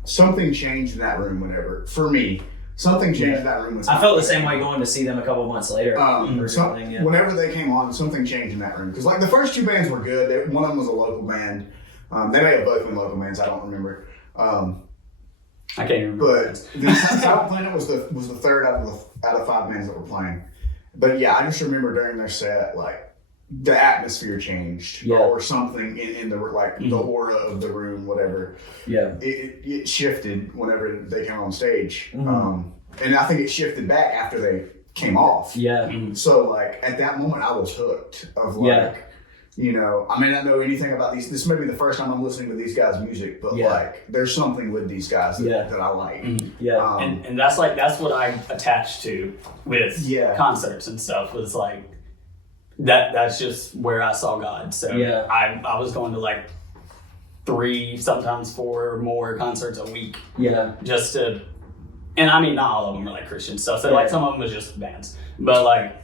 something changed in that room. Whenever for me, something changed in that room. I felt the same way going to see them a couple months later. Whenever they came on, something changed in that room. Because like the first two bands were good. One of them was a local band. They may have both been local bands. I don't remember. I can't remember. But the Silent Planet was the third out of 5 bands that were playing. But yeah, I just remember during their set, like the atmosphere changed or something in the like the aura of the room, whatever. Yeah, it shifted whenever they came on stage, and I think it shifted back after they came off. Yeah. So like at that moment, I was hooked. Of like. You know, I may not know anything about these. This may be the first time I'm listening to these guys' music, but like, there's something with these guys that I like. Yeah, and that's what I attached to with concerts and stuff. Was like that's just where I saw God. So I was going to like 3, sometimes 4 or more concerts a week. Yeah, just to, and I mean, not all of them are like Christian stuff. So like some of them was just bands, but like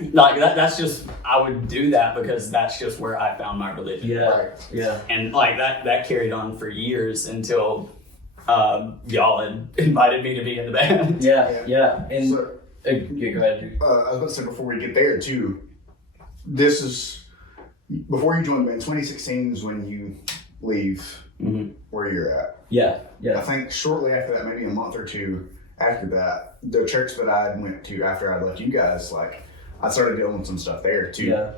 that's just, I would do that because that's just where I found my religion. And like that carried on for years until y'all had invited me to be in the band. And so, go ahead. I was about to say, before we get there too, this is before you joined the band. 2016 is when you leave where you're at. I think shortly after that, maybe a month or two after that, the church that I went to after I left you guys, like, I started dealing with some stuff there too.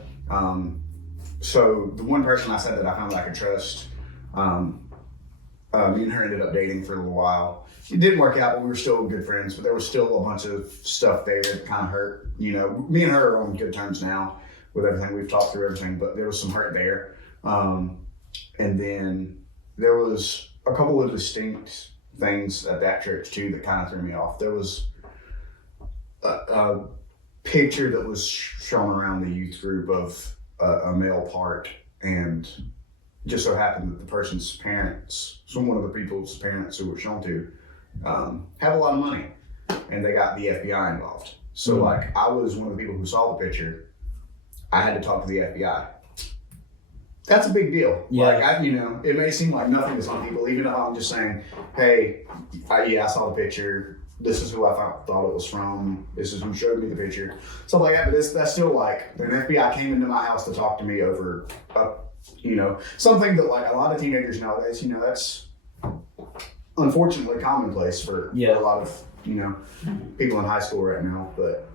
So the one person I said that I found that I could trust, me and her ended up dating for a little while. It didn't work out, but we were still good friends. But there was still a bunch of stuff there that kind of hurt. You know, me and her are on good terms now with everything. We've talked through everything, but there was some hurt there. And then there was a couple of distinct things at that church too that kind of threw me off. There was a picture that was shown around the youth group of a male part, and just so happened that the person's parents, one of the people's parents who were shown to, have a lot of money, and they got the FBI involved. So like, I was one of the people who saw the picture. I had to talk to the FBI. That's a big deal. Like, it may seem like nothing to some people, even if I'm just saying, hey, I saw the picture. This is who I thought it was from. This is who showed me the picture. Stuff like that. But that's still like, an FBI came into my house to talk to me over, something that like a lot of teenagers nowadays, that's unfortunately commonplace for a lot of, people in high school right now. But,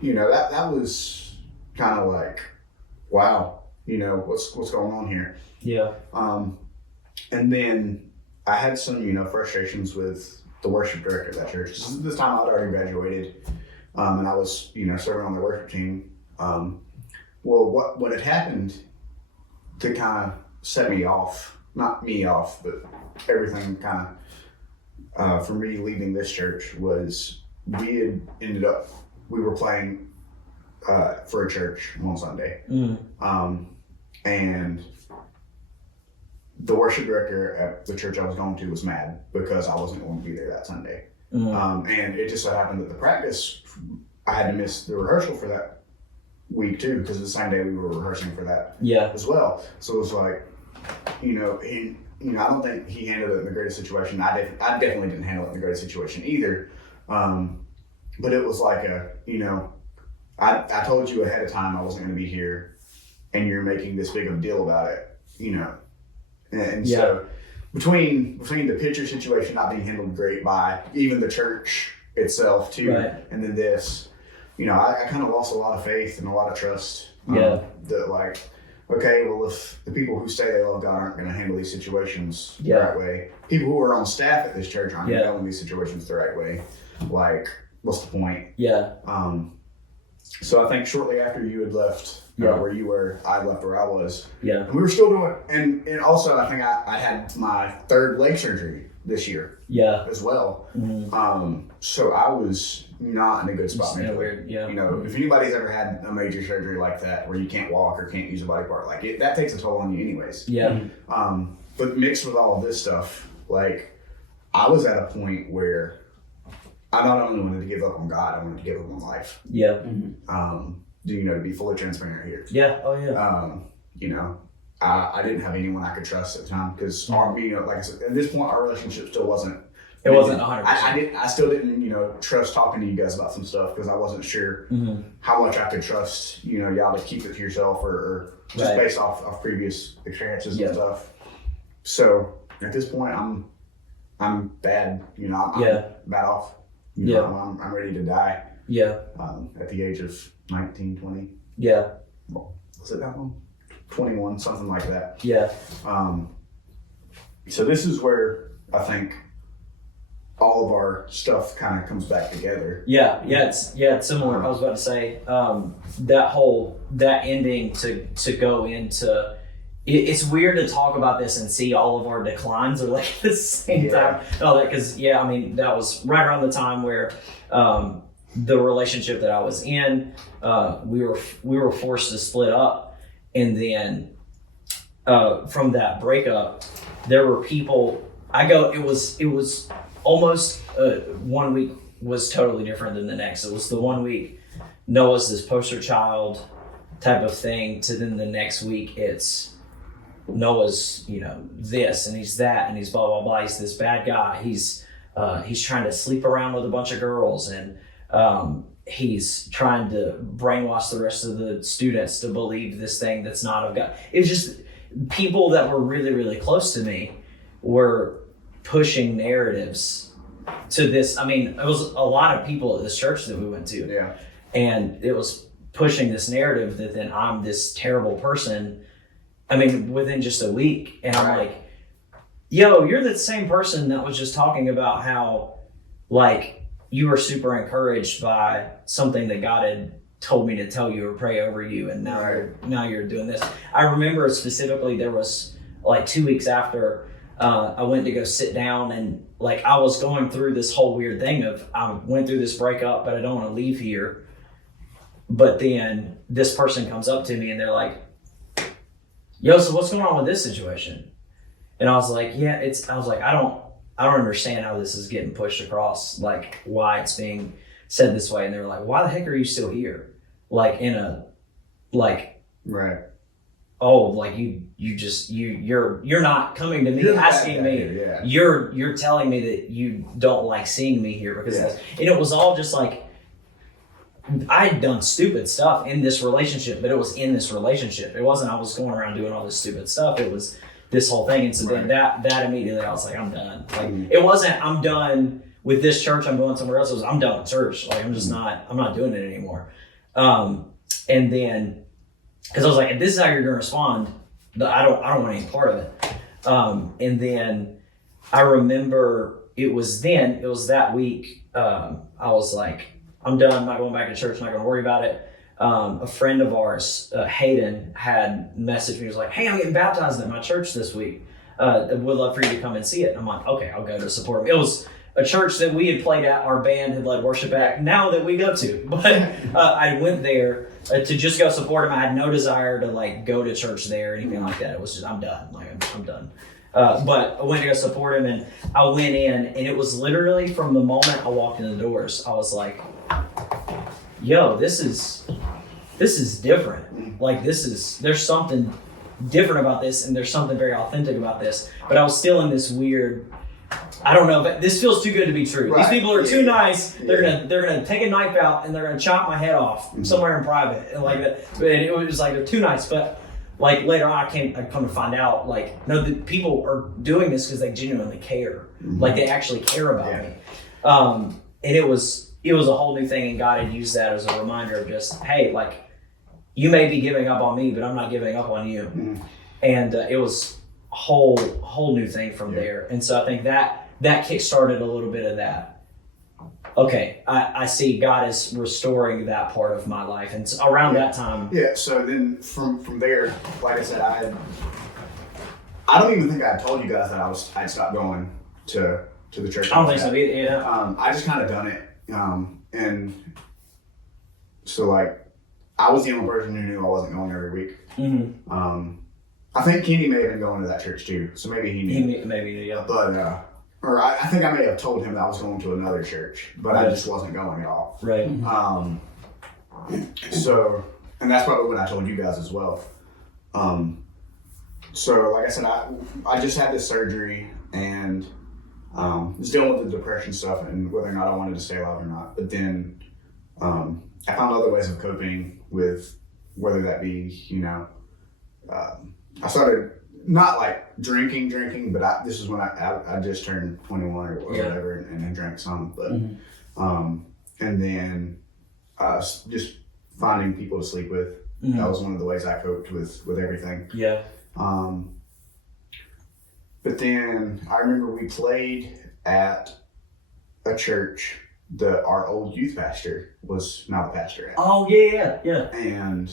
that was kind of like, wow, what's going on here? And then I had some, frustrations with the worship director of that church. This time I'd already graduated, and I was, serving on the worship team. Well, what had happened to kind of set me off, not me off, but everything kind of, for me leaving this church was we were playing for a church one Sunday. And the worship director at the church I was going to was mad because I wasn't going to be there that Sunday. And it just so happened that the practice, I had to miss the rehearsal for that week too, because the same day we were rehearsing for that as well. So it was like, I don't think he handled it in the greatest situation. I definitely didn't handle it in the greatest situation either. But it was like I told you ahead of time I wasn't going to be here, and you're making this big of a deal about it, And so between the picture situation not being handled great by even the church itself too, and then this, I kind of lost a lot of faith and a lot of trust. That like, okay, well, if the people who say they love God aren't going to handle these situations the right way, people who are on staff at this church aren't handling these situations the right way, like, what's the point? So I think shortly after you had left where you were, I left where I was. And we were still doing, and also I think I had my 3rd leg surgery this year as well. So I was not in a good spot mentally. If anybody's ever had a major surgery like that where you can't walk or can't use a body part, like that takes a toll on you anyways. But mixed with all of this stuff, like I was at a point where I not only wanted to give up on God, I wanted to give up on life. To be fully transparent here. I didn't have anyone I could trust at the time because like I said, at this point our relationship still wasn't It wasn't 100%. I still didn't, trust talking to you guys about some stuff because I wasn't sure how much I could trust, y'all to keep it to yourself or just based off previous experiences and stuff. So at this point, I'm bad. I'm bad off. I'm ready to die. Yeah. At the age of 19, 20. Yeah. Well, was it that long? 21, something like that. Yeah. So this is where I think all of our stuff kind of comes back together. Yeah, it's similar. I was about to say that ending to go into. It's weird to talk about this and see all of our declines are like at the same time. Because that was right around the time where the relationship that I was in, we were forced to split up, and then from that breakup, there were people. It was almost 1 week was totally different than the next. It was the 1 week Noah's this poster child type of thing, to then the next week it's Noah's, this and he's that and he's blah blah blah. He's this bad guy. He's trying to sleep around with a bunch of girls, and he's trying to brainwash the rest of the students to believe this thing that's not of God. It was just people that were really, really close to me were pushing narratives to this. It was a lot of people at this church that we went to. Yeah. And it was pushing this narrative that then I'm this terrible person. Within just a week. And I'm like, yo, you're the same person that was just talking about how, you were super encouraged by something that God had told me to tell you or pray over you. And now you're doing this. I remember specifically there was 2 weeks after I went to go sit down, and I was going through this whole weird thing of I went through this breakup, but I don't want to leave here. But then this person comes up to me and they're like, yo, so what's going on with this situation? And I was like, I don't understand how this is getting pushed across, why it's being said this way. And they were like, why the heck are you still here? Right. Oh, you're not coming to me asking me. Yeah. You're telling me that you don't like seeing me here because and it was all just I had done stupid stuff in this relationship, but it was in this relationship. It wasn't I was going around doing all this stupid stuff. It was this whole thing. And so then that immediately I was like, I'm done. It wasn't I'm done with this church, I'm going somewhere else. It was I'm done with church. I'm not doing it anymore. And then because I was like, if this is how you're gonna respond, I don't want any part of it. And then I remember it was that week, I was like, I'm done. I'm not going back to church. I'm not going to worry about it. A friend of ours, Hayden, had messaged me. He was like, hey, I'm getting baptized at my church this week. Would love for you to come and see it. And I'm like, okay, I'll go to support him. It was a church that we had played at, our band had led worship at, now that we go to. But I went there to just go support him. I had no desire to go to church there or anything like that. It was just, I'm done. I'm done. But I went to go support him, and I went in, and it was literally from the moment I walked in the doors, I was like, yo, this is different. There's something different about this, and there's something very authentic about this. But I was still in this weird, I don't know, this feels too good to be true. Right. These people are too nice. They're gonna take a knife out and they're gonna chop my head off somewhere in private, and and it was they're too nice. But later on, I come to find out, no, the people are doing this because they genuinely care. They actually care about me. And it was a whole new thing, and God had used that as a reminder of just, hey, you may be giving up on me, but I'm not giving up on you. And it was a whole new thing from there. And so I think that kick-started a little bit of that. Okay, I see God is restoring that part of my life. And so around that time. Yeah, so then from there, like I said, I don't even think I told you guys that I'd stopped going to the church. I don't think so either. Yeah. I just kind of done it. And so I was the only person who knew I wasn't going every week. I think Kenny may have been going to that church too, so maybe he knew. Maybe, yeah. But I think I may have told him that I was going to another church, but I just wasn't going at all. Right. So, and that's probably when I told you guys as well. So like I said, I just had this surgery, and was dealing with the depression stuff and whether or not I wanted to stay alive or not. But then I found other ways of coping with whether that be, I started not like drinking, but this is when I just turned 21 or whatever and then drank some. But and then just finding people to sleep with. That was one of the ways I coped with everything. Yeah. But then I remember we played at a church that our old youth pastor was now the pastor at. Oh yeah. And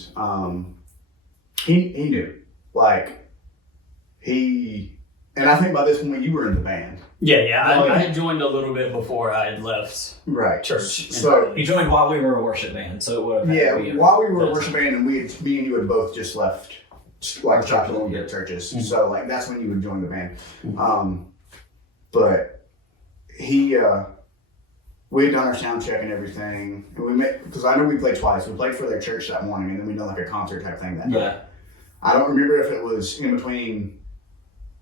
he knew, like and I think by this point you were in the band. Yeah. I had joined a little bit before I had left church. So he joined while we were a worship band, so it would have while we were a worship band, and me and you had both just left like churches. So like that's when you would join the band. But we had done our sound check and everything, and we met because I know we played twice. We played for their church that morning, and then we done like a concert type thing that night. I don't remember if it was in between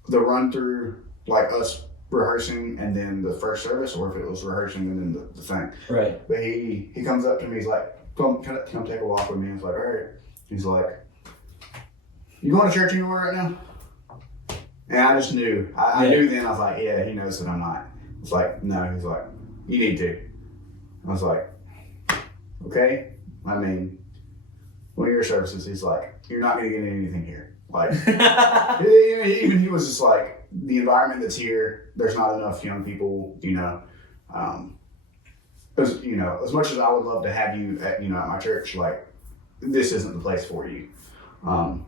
the run through, like us rehearsing and then the first service, or if it was rehearsing and then the thing. Right. But he comes up to me, he's like, come take a walk with me. I was like, all right. He's like, you going to church anywhere right now? And I just knew. I knew then. I was like, yeah, he knows that I'm not. It's like, no. He's like, you need to. I was like, okay. I mean, one of your services, he's like, you're not going to get anything here. Like, even he was just like, the environment that's here, there's not enough young people, as much as I would love to have you at my church, like, this isn't the place for you. And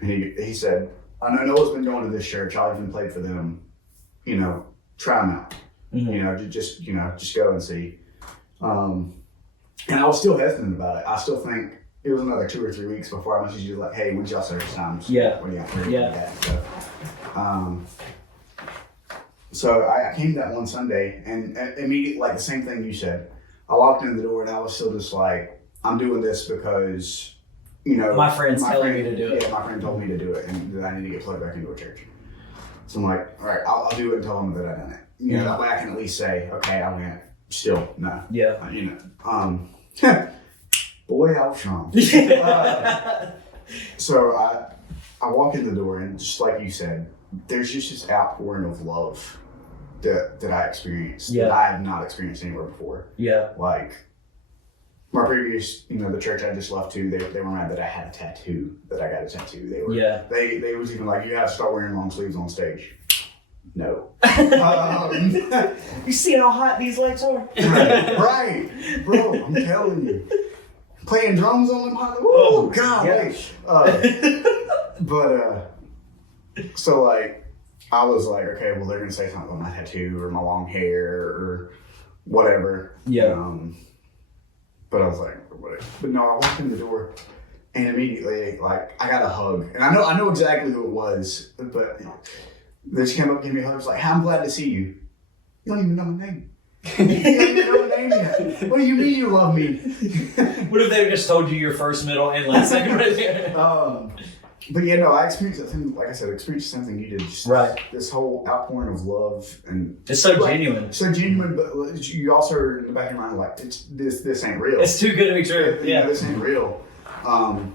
he said, I know Noah's been going to this church. I'll even played for them. Try them out. Just go and see. And I was still hesitant about it. I still think it was another 2 or 3 weeks before I messaged you like, hey, when's y'all service times? What do y'all So I came that one Sunday and immediately, like the same thing you said, I walked in the door and I was still just like, I'm doing this because, my friend's telling me to do it. Yeah, my friend told me to do it and that I need to get plugged back into a church. So I'm like, all right, I'll do it and tell them that I've done it. That way I can at least say, okay, I went. Still, no. Yeah. Boy, I was strong. So I walk in the door and just like you said, there's just this outpouring of love that I experienced that I have not experienced anywhere before. Yeah. Like my previous, the church I just left to, they were mad that I had a tattoo, that I got a tattoo. They was even like, you have to start wearing long sleeves on stage. No. You see how hot these lights are? Right. Bro, I'm telling you. Playing drums on them hot. Oh, God. So like, I was like, okay, well, they're going to say something about my tattoo or my long hair or whatever. Yeah. But I was like, whatever. But no, I walked in the door and immediately, like, I got a hug. And I know exactly who it was, but then she came up and gave me a hug. She was like, hey, I'm glad to see you. You don't even know my name. You don't even know my name yet. What do you mean you love me? What if they just told you your first, middle, and last name right there? But I experienced that thing, like I said, experienced something you did. Just this whole outpouring of love. And it's so genuine. So genuine, but you also are in the back of your mind like, this ain't real. It's too good to be true. This ain't real. And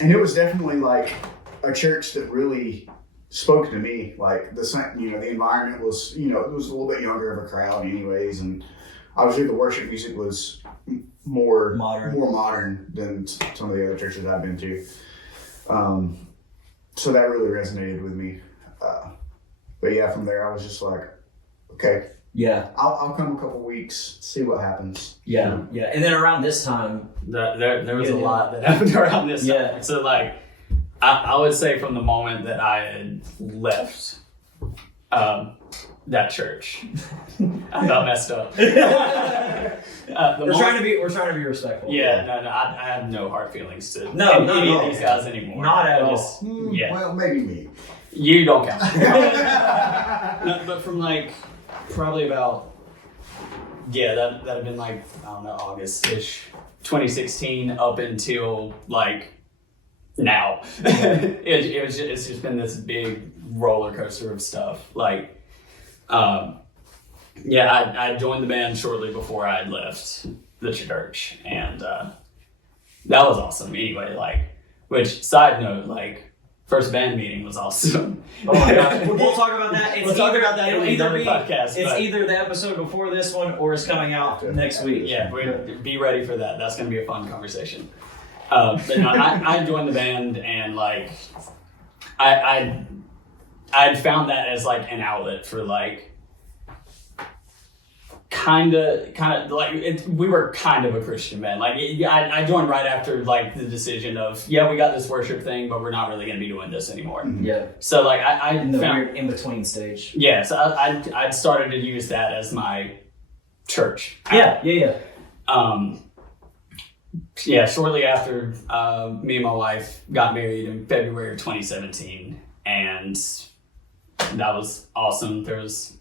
it was definitely like a church that really spoke to me. Like the environment was, it was a little bit younger of a crowd anyways. And obviously the worship music was more modern than some of the other churches I've been to. So that really resonated with me. But yeah, from there I was just like, okay. Yeah. I'll come a couple weeks, see what happens. Yeah. Yeah. And then around this time, there was a lot that happened around this time. So like, I would say from the moment that I had left that church, I got messed up. We're trying to be respectful. Yeah, no, I have no hard feelings to any of these guys anymore. Not at all. Well, maybe me. You don't count. No, but from like probably about that'd have been like, I don't know, August-ish, 2016 up until like now. It's just been this big roller coaster of stuff. Like yeah, I joined the band shortly before I had left the church, and that was awesome. Anyway, like, which side note, like, first band meeting was awesome. Oh my gosh, we'll talk about that. We'll talk about that in another podcast. It's but- either the episode before this one or it's coming out next week. Yeah, be ready for that. That's going to be a fun conversation. But no, I joined the band, and like, I'd found that as like an outlet for like, kind of like we were kind of a Christian band. Like I joined right after like the decision of we got this worship thing, but we're not really going to be doing this anymore. Yeah. So like I In the found weird in between stage. yeah. So I started to use that as my church. Yeah. Shortly after me and my wife got married in February of 2017, and that was awesome. There was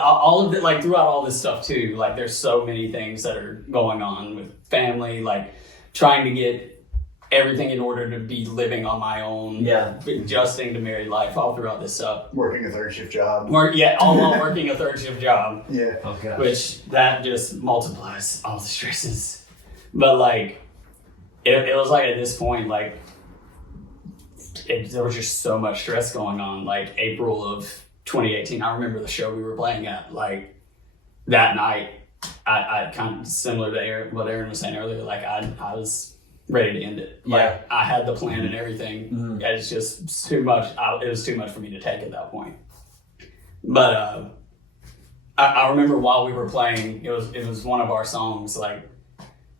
all of it, like throughout all this stuff too, like there's so many things that are going on with family, like trying to get everything in order to be living on my own, adjusting to married life, all throughout this stuff. Working a third shift job. All while working a third shift job. Yeah. Oh gosh. Which that just multiplies all the stresses. But like, it was like at this point, like, there was just so much stress going on. Like April of 2018, I remember the show we were playing at. Like that night, I kind of similar to what Aaron was saying earlier. Like I was ready to end it. Like I had the plan and everything. Mm-hmm. It's just too much. It was too much for me to take at that point. But I remember while we were playing, it was one of our songs. Like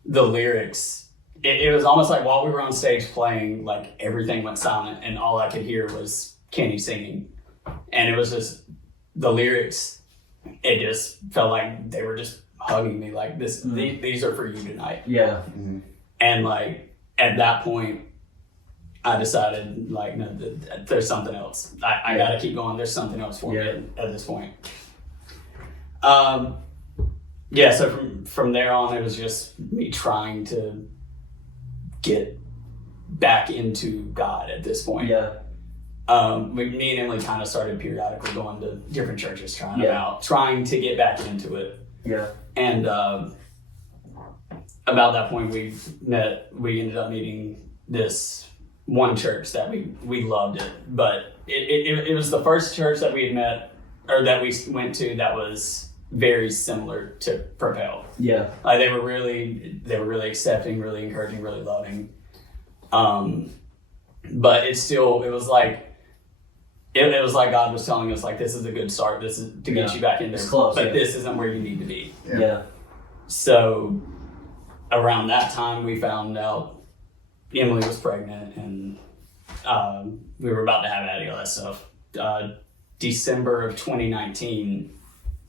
the lyrics. It was almost like while we were on stage playing, like everything went silent and all I could hear was Kenny singing. And it was just the lyrics, it just felt like they were just hugging me like this. Mm-hmm. These are for you tonight. Yeah. Mm-hmm. And like at that point, I decided like, no, there's something else. I got to keep going. There's something else for me at this point. So from there on, it was just me trying to get back into God at this point. Yeah. Me and Emily kind of started periodically going to different churches, trying them out, trying to get back into it. Yeah. And about that point, we ended up meeting this one church that we loved it, but it was the first church that we had met or that we went to that was very similar to Propel. Yeah. They were really accepting, really encouraging, really loving. But it was like God was telling us, like, this is a good start. This is to get you back in there. It's close, but this isn't where you need to be. Yeah. So around that time, we found out Emily was pregnant and we were about to have Addie, all that stuff. December of 2019,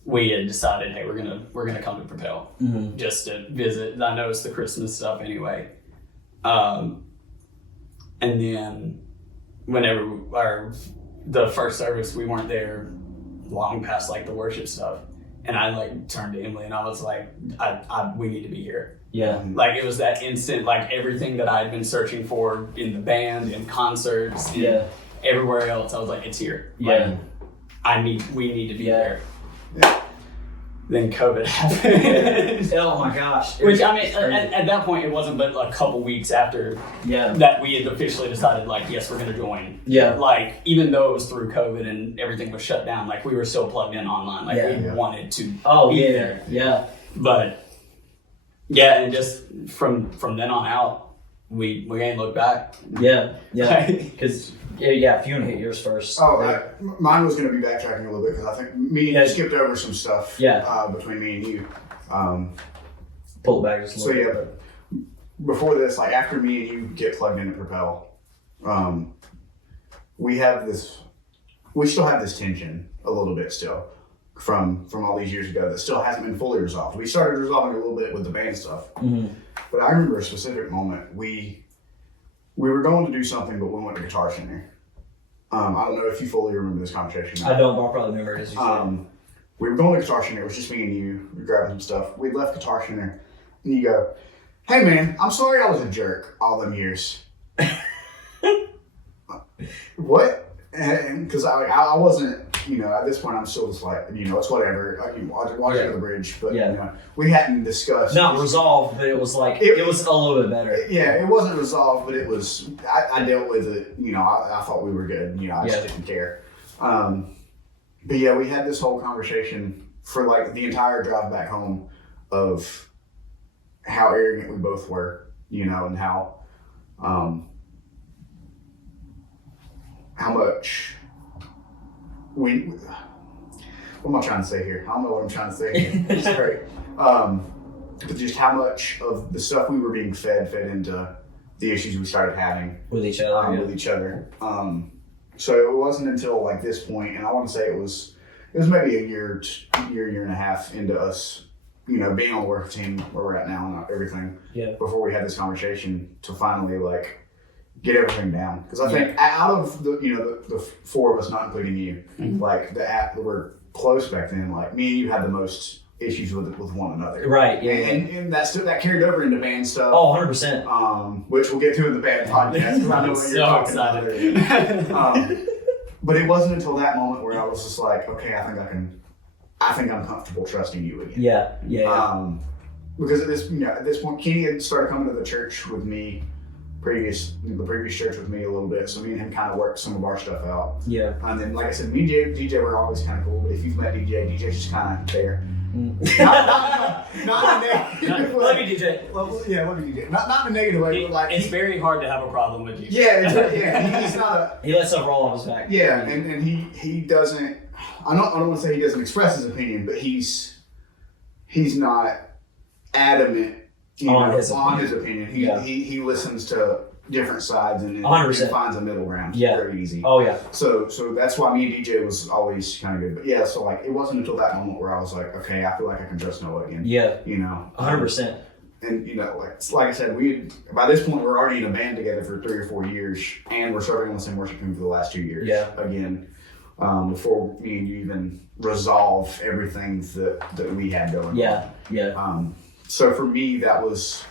we had decided, hey, we're gonna come to Propel just to visit. I know it's the Christmas stuff anyway. And then whenever the first service, we weren't there long past like the worship stuff. And I like turned to Emily and I was like, we need to be here. Yeah. Like it was that instant, like everything that I had been searching for in the band, in concerts, everywhere else. I was like, it's here. Yeah. Like, we need to be there. Yeah. Then COVID happened. Oh my gosh. Which, I mean, at that point, it wasn't but a couple weeks after that we had officially decided, like, yes, we're going to join. Yeah. Like, even though it was through COVID and everything was shut down, like, we were still plugged in online. Like, we wanted to be there. Yeah. But, and just from then on out, we ain't looked back. Yeah. Yeah. Because... if you want to hit yours first. Mine was going to be backtracking a little bit because I think me and you skipped over some stuff between me and you. Pull it back just a little bit. So before this, like after me and you get plugged into Propel, we still have this tension a little bit still from all these years ago that still hasn't been fully resolved. We started resolving it a little bit with the band stuff, but I remember a specific moment. We were going to do something, but we went to Guitar Center. I don't know if you fully remember this conversation. I don't, but I'll probably remember it as you said. We were going to Guitar Center. It was just me and you. We were grabbing some stuff. We left Guitar Center, and you go, "Hey man, I'm sorry I was a jerk all them years." What? Because I wasn't at this point I'm still just like, it's whatever. I can watch under the bridge, but Yeah. we hadn't discussed. Not resolved, but it was like it was a little bit better. Yeah, it wasn't resolved, but it was. I dealt with it. I thought we were good. I just didn't care. But yeah, we had this whole conversation for like the entire drive back home of how arrogant we both were, and how much we. What am I trying to say here? I don't know what I'm trying to say here. It's great. But just how much of the stuff we were being fed into the issues we started having With each other. So it wasn't until like this point, and I want to say it was maybe a year and a half into us, being on the work team where we're at now and everything. Yeah. Before we had this conversation to finally like get everything down, because I think out of the four of us, not including you, like the app that were close back then, like me and you had the most issues with one another. Right. Yeah. And that carried over into band stuff. Oh, 100%. Which we'll get to in the band podcast. 'Cause I know what you're talking about. But it wasn't until that moment where I was just like, okay, I think I'm comfortable trusting you again. Yeah. Because at this point, Kenny had started coming to the church with me, the previous church with me a little bit. So me and him kind of worked some of our stuff out. Yeah. And then, like I said, me and DJ were always kind of cool. But if you've met DJ's just kind of there. Not in a negative way. Love you, DJ. Love you, DJ. Not in a negative way, but like it's very hard to have a problem with you. Yeah. He's not a. He lets stuff roll off his back. Yeah, and he doesn't. I don't want to say he doesn't express his opinion, but he's not adamant on his opinion. He listens to different sides and 100%. finds a middle ground. Yeah. Very easy. Oh yeah. So that's why me and DJ was always kind of good. But yeah, so like it wasn't until that moment where I was like, okay, I feel like I can trust Noah again. Yeah. 100%. And like I said, by this point we're already in a band together for 3 or 4 years, and we're serving on the same worship team for the last 2 years. Yeah. Again, before me and you even resolve everything that we had going on. Yeah. So for me, that was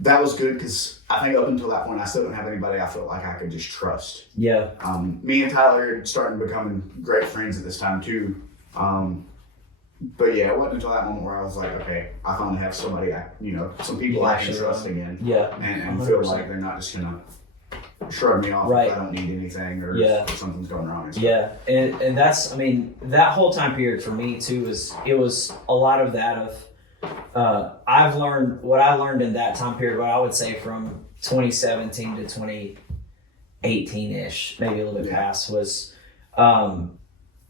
good, because I think up until that point, I still didn't have anybody I felt like I could just trust. Yeah. Me and Tyler had started becoming great friends at this time too. But yeah, it wasn't until that moment where I was like, okay, I finally have somebody some people I can trust again. Yeah. And feel like they're not just gonna shrug me off if I don't need anything or if something's going wrong. Yeah. And that's, that whole time period for me too it was a lot of that of I've learned what I learned in that time period, what I would say from 2017 to 2018-ish, maybe a little bit past, was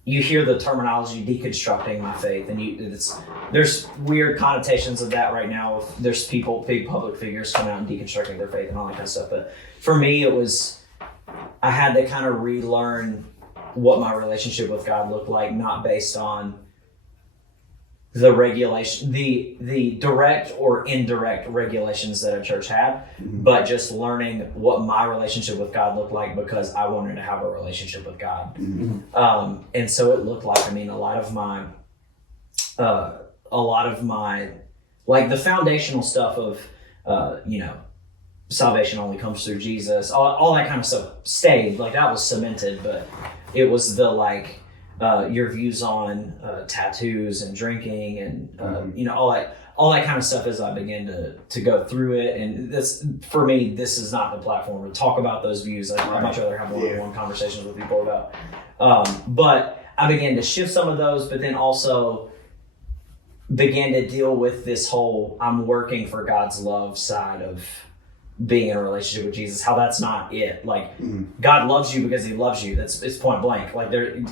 you hear the terminology deconstructing my faith, and there's weird connotations of that right now. There's big public figures coming out and deconstructing their faith and all that kind of stuff. But for me, I had to kind of relearn what my relationship with God looked like, not based on the regulation, the direct or indirect regulations that a church had, but just learning what my relationship with God looked like because I wanted to have a relationship with God. And so it looked like, a lot of my, like the foundational stuff of, salvation only comes through Jesus, all that kind of stuff stayed, like that was cemented, but it was the your views on tattoos and drinking and all that kind of stuff as I began to go through it. And this, for me, this is not the platform to talk about those views. I'd much rather have one-on-one conversations with people about. But I began to shift some of those, but then also began to deal with this whole I'm working for God's love side of being in a relationship with Jesus, how that's not it. God loves you because he loves you. It's point blank.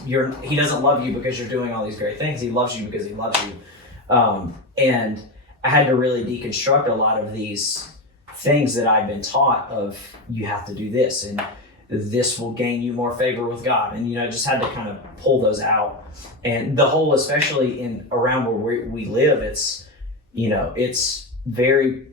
He doesn't love you because you're doing all these great things. He loves you because he loves you. And I had to really deconstruct a lot of these things that I'd been taught of, you have to do this and this will gain you more favor with God. And, I just had to kind of pull those out. And the whole, especially around where we live, it's very,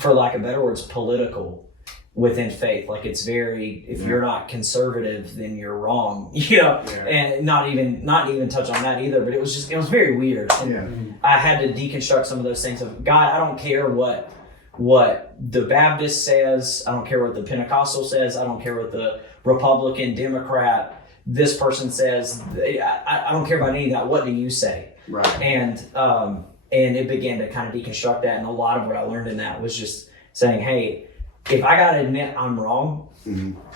for lack of better words, political within faith. It's very, if you're not conservative, then you're wrong, and not even touch on that either, but it was very weird. And I had to deconstruct some of those things of, God, I don't care what the Baptist says. I don't care what the Pentecostal says. I don't care what the Republican, Democrat, this person says, I don't care about any of that. What do you say? Right. And it began to kind of deconstruct that. And a lot of what I learned in that was just saying, hey, if I got to admit I'm wrong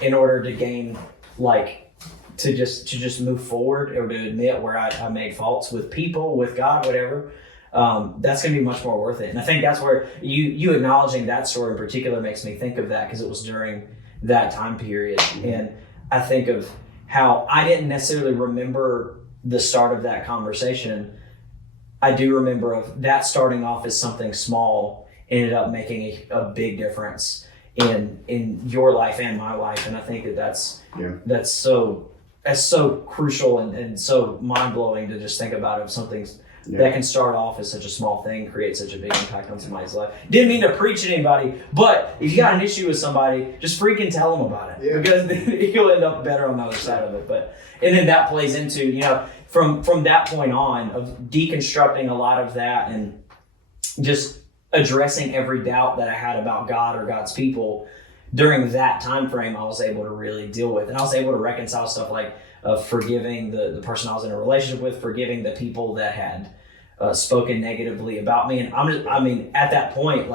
in order to gain, like, to just move forward, or to admit where I made faults with people, with God, whatever, that's going to be much more worth it. And I think that's where you acknowledging that story in particular makes me think of that, because it was during that time period. And I think of how I didn't necessarily remember the start of that conversation. I do remember of that starting off as something small ended up making a big difference in your life and my life. And I think that's so crucial and so mind-blowing to just think about, of something that can start off as such a small thing, create such a big impact on somebody's life. Didn't mean to preach at anybody, but if you got an issue with somebody, just freaking tell them about it, because you'll end up better on the other side of it. And then that plays into, from that point on, of deconstructing a lot of that and just addressing every doubt that I had about God or God's people. During that time frame, I was able to really deal with, and I was able to reconcile stuff like forgiving the person I was in a relationship with, forgiving the people that had spoken negatively about me. And at that point,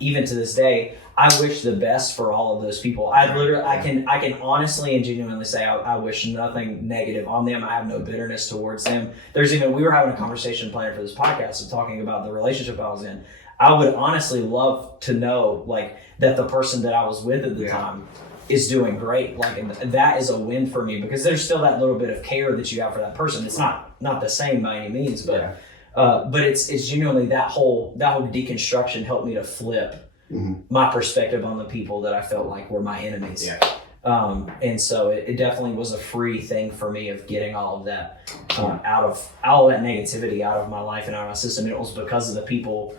even to this day, I wish the best for all of those people. I can honestly and genuinely say I wish nothing negative on them. I have no bitterness towards them. We were having a conversation planning for this podcast and talking about the relationship I was in. I would honestly love to know, that the person that I was with at the time is doing great. And that is a win for me, because there's still that little bit of care that you have for that person. It's not the same by any means, but it's genuinely that whole deconstruction helped me to flip my perspective on the people that I felt like were my enemies. Yeah. And so it definitely was a free thing for me, of getting all of that out of that negativity out of my life and out of my system. And it was because of the people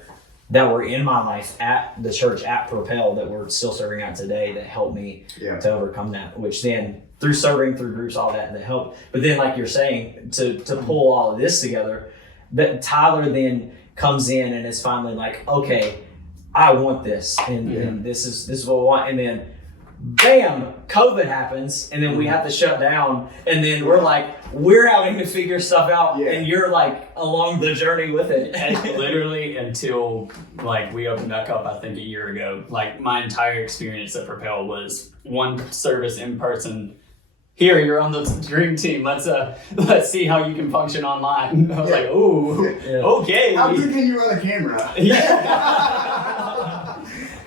that were in my life at the church, at Propel, that we're still serving at today, that helped me to overcome that, which then through serving, through groups, all that helped. But then, like you're saying, to pull all of this together, that Tyler then comes in and is finally like, okay, I want this, and this is what I want. And then bam, COVID happens, and then we have to shut down, and then we're having to figure stuff out, and you're along the journey with it. And literally until we opened back up, I think a year ago, my entire experience at Propel was one service in person. Here, you're on the dream team. Let's see how you can function online. I was like, ooh, okay. How good can you run a camera?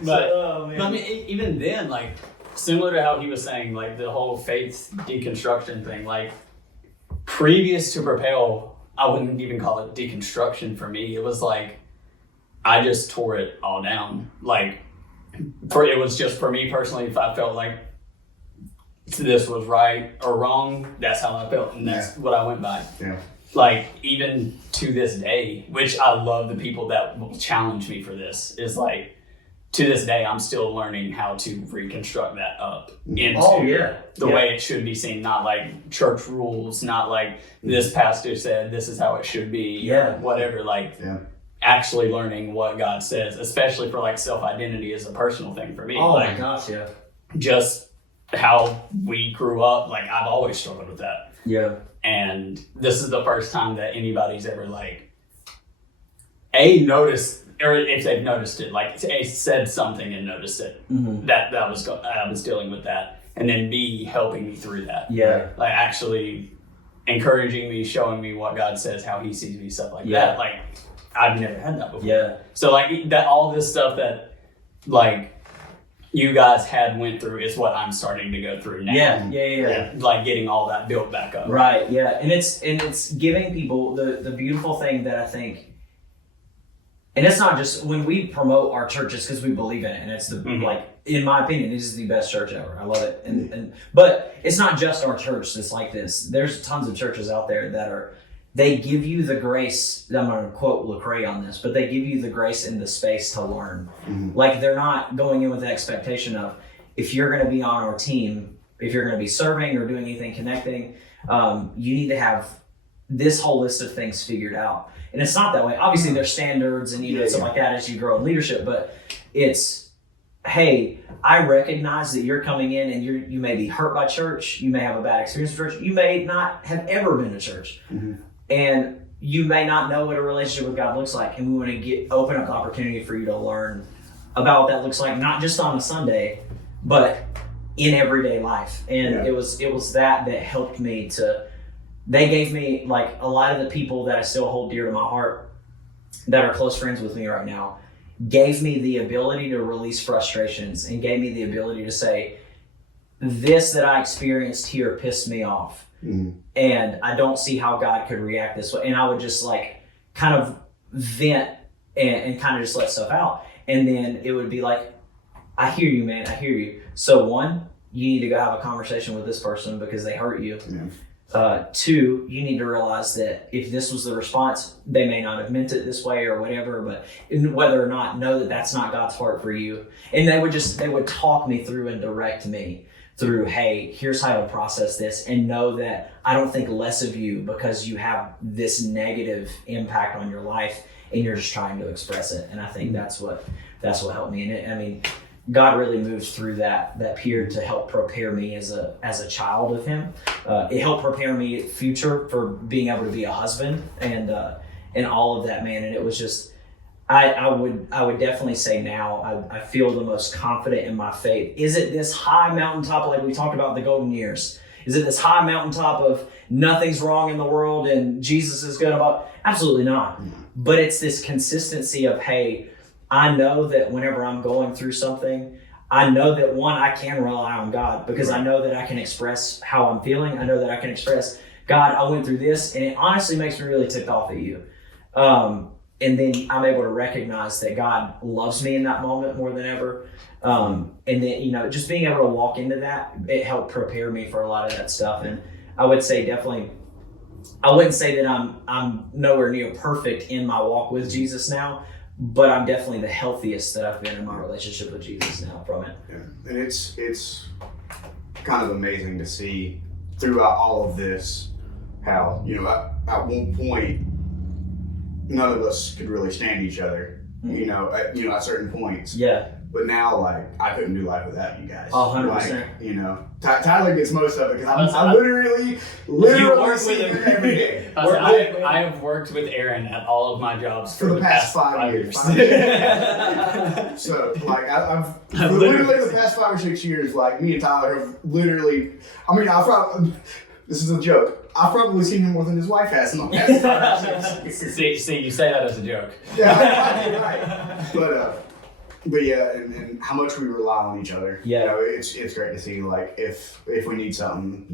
But I mean, even then, similar to how he was saying, the whole faith deconstruction thing, previous to Propel, I wouldn't even call it deconstruction for me. It was I just tore it all down. It was just for me personally, if I felt like this was right or wrong, that's how I felt, and that's what I went by. Yeah. Even to this day, which I love the people that will challenge me for this, is to this day, I'm still learning how to reconstruct that up into the way it should be seen. Not church rules, not this pastor said this is how it should be, or whatever. Actually learning what God says, especially for self-identity, is a personal thing for me. Oh my gosh, yeah. Just how we grew up, I've always struggled with that. Yeah. And this is the first time that anybody's ever noticed, or if they've noticed it, said something and noticed it, that I was dealing with that, and then B, helping me through that. Yeah. Actually encouraging me, showing me what God says, how he sees me, stuff like that. I've never had that before. Yeah. So that, all this stuff that you guys went through is what I'm starting to go through now. Yeah. Getting all that built back up. Right. Yeah. And it's giving people the beautiful thing that I think. And it's not just when we promote our churches because we believe in it, and it's in my opinion, this is the best church ever. I love it, but it's not just our church that's like this. There's tons of churches out there that they give you the grace. I'm going to quote Lecrae on this, but they give you the grace and the space to learn. They're not going in with the expectation of, if you're going to be on our team, if you're going to be serving or doing anything connecting, you need to have this whole list of things figured out. And it's not that way. Obviously, there's standards and stuff like that as you grow in leadership, but it's hey, I recognize that you're coming in and you may be hurt by church. You may have a bad experience with church. You may not have ever been to church. And you may not know what a relationship with God looks like. And we want to open up the opportunity for you to learn about what that looks like, not just on a Sunday, but in everyday life. And it was that helped me they gave me, like, a lot of the people that I still hold dear to my heart that are close friends with me right now, gave me the ability to release frustrations and gave me the ability to say, this that I experienced here pissed me off. And I don't see how God could react this way. And I would just like kind of vent and kind of just let stuff out. And then it would be like, I hear you, man. I hear you. So one, you need to go have a conversation with this person because they hurt you. Two, you need to realize that if this was the response, they may not have meant it this way or whatever, but whether or not, know that that's not God's heart for you. And they would talk me through and direct me through, hey, here's how to process this, and know that I don't think less of you because you have this negative impact on your life and you're just trying to express it. And I think that's what helped me. And God really moved through that period to help prepare me as a child of Him. It helped prepare me in the future for being able to be a husband and all of that, man. And it was just, I would definitely say now I feel the most confident in my faith. Is it this high mountaintop like we talked about the golden years? Is it this high mountaintop of nothing's wrong in the world and Jesus is good about? Absolutely not. But it's this consistency of, hey, I know that whenever I'm going through something, I know that one, I can rely on God because I know that I can express how I'm feeling. I know that I can express, God, I went through this, and it honestly makes me really ticked off at you. And then I'm able to recognize that God loves me in that moment more than ever. And then, just being able to walk into that, it helped prepare me for a lot of that stuff. And I would say definitely, I wouldn't say that I'm nowhere near perfect in my walk with Jesus now, but I'm definitely the healthiest that I've been in my relationship with Jesus now from it. Yeah. And it's kind of amazing to see throughout all of this how, at one point, none of us could really stand each other, at certain points. Yeah. But now, like, I couldn't do life without you guys. 100%. Like, Tyler gets most of it because I literally see him every day. I have worked with Aaron at all of my jobs for the past 5 years. So, like, I've literally the past 5 or 6 years, like, me and Tyler have literally, this is a joke. I've probably seen him more than his wife has in the past 5 or 6 years. See, you say that as a joke. Yeah, right. But yeah, and how much we rely on each other. Yeah. It's great to see, like, if we need something,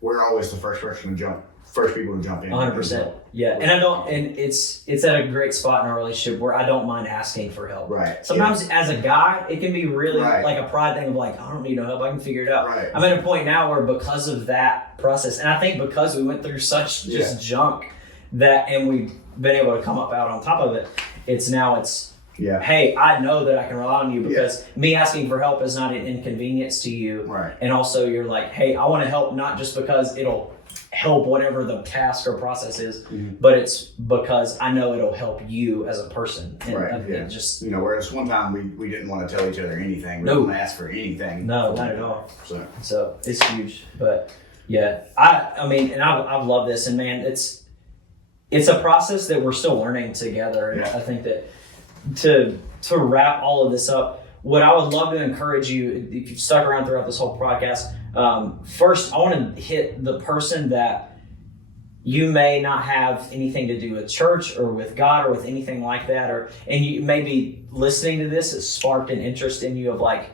we're always the first people to jump in. 100%. Yeah. And it's at a great spot in our relationship where I don't mind asking for help. Right. Sometimes as a guy, it can be really like a pride thing of like, I don't need no help, I can figure it out. Right. I'm at a point now where because of that process, and I think because we went through such just junk and we've been able to come up out on top of it, hey, I know that I can rely on you because me asking for help is not an inconvenience to you. Right. And also you're like, hey, I want to help not just because it'll help whatever the task or process is, but it's because I know it'll help you as a person. And just whereas one time we didn't want to tell each other anything. We didn't ask for anything. No, not at all. So it's huge. But yeah, I've loved this, and man, it's a process that we're still learning together. And I think that to wrap all of this up, what I would love to encourage you, if you've stuck around throughout this whole podcast, first I want to hit the person that you may not have anything to do with church or with God or with anything like that, and you may be listening to this, it sparked an interest in you of like,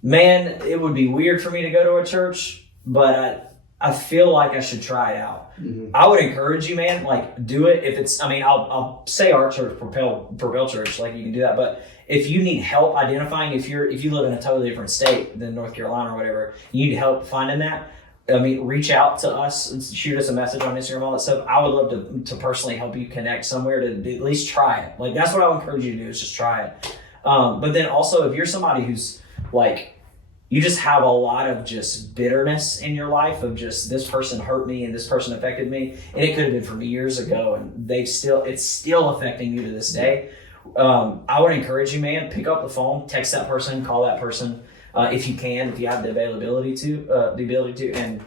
man, it would be weird for me to go to a church, but I feel like I should try it out. I would encourage you, man, like, do it. If it's, I'll say our church, Propel Church, like, you can do that. But if you need help identifying, if you live in a totally different state than North Carolina or whatever, you need help finding that, reach out to us and shoot us a message on Instagram, all that stuff. I would love to personally help you connect somewhere to at least try it. Like, that's what I would encourage you to do, is just try it. But then also, if you're somebody who's like, you just have a lot of just bitterness in your life of just, this person hurt me and this person affected me, and it could have been from years ago, and it's still affecting you to this day. I would encourage you, man, pick up the phone, text that person, call that person, if you can, if you have the ability to, and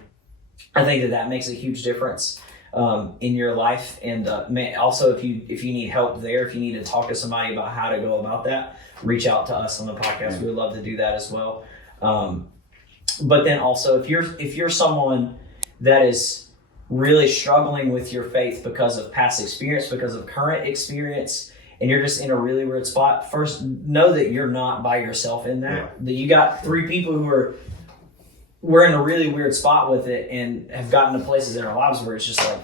I think that makes a huge difference in your life. And man, also, if you need help there, if you need to talk to somebody about how to go about that, reach out to us on the podcast. We would love to do that as well. But then also, if you're someone that is really struggling with your faith because of past experience, because of current experience, and you're just in a really weird spot, first know that you're not by yourself in that. Yeah. That you got 3 people who we're in a really weird spot with it and have gotten to places in our lives where it's just like,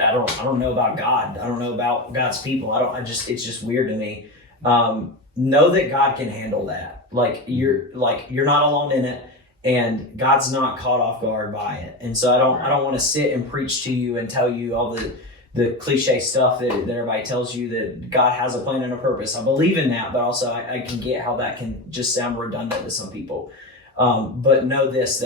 I don't know about God. I don't know about God's people. It's just weird to me. Know that God can handle that. You're not alone in it, and God's not caught off guard by it. And so I don't want to sit and preach to you and tell you all the cliche stuff that everybody tells you, that God has a plan and a purpose. I believe in that, but also I can get how that can just sound redundant to some people. But know this,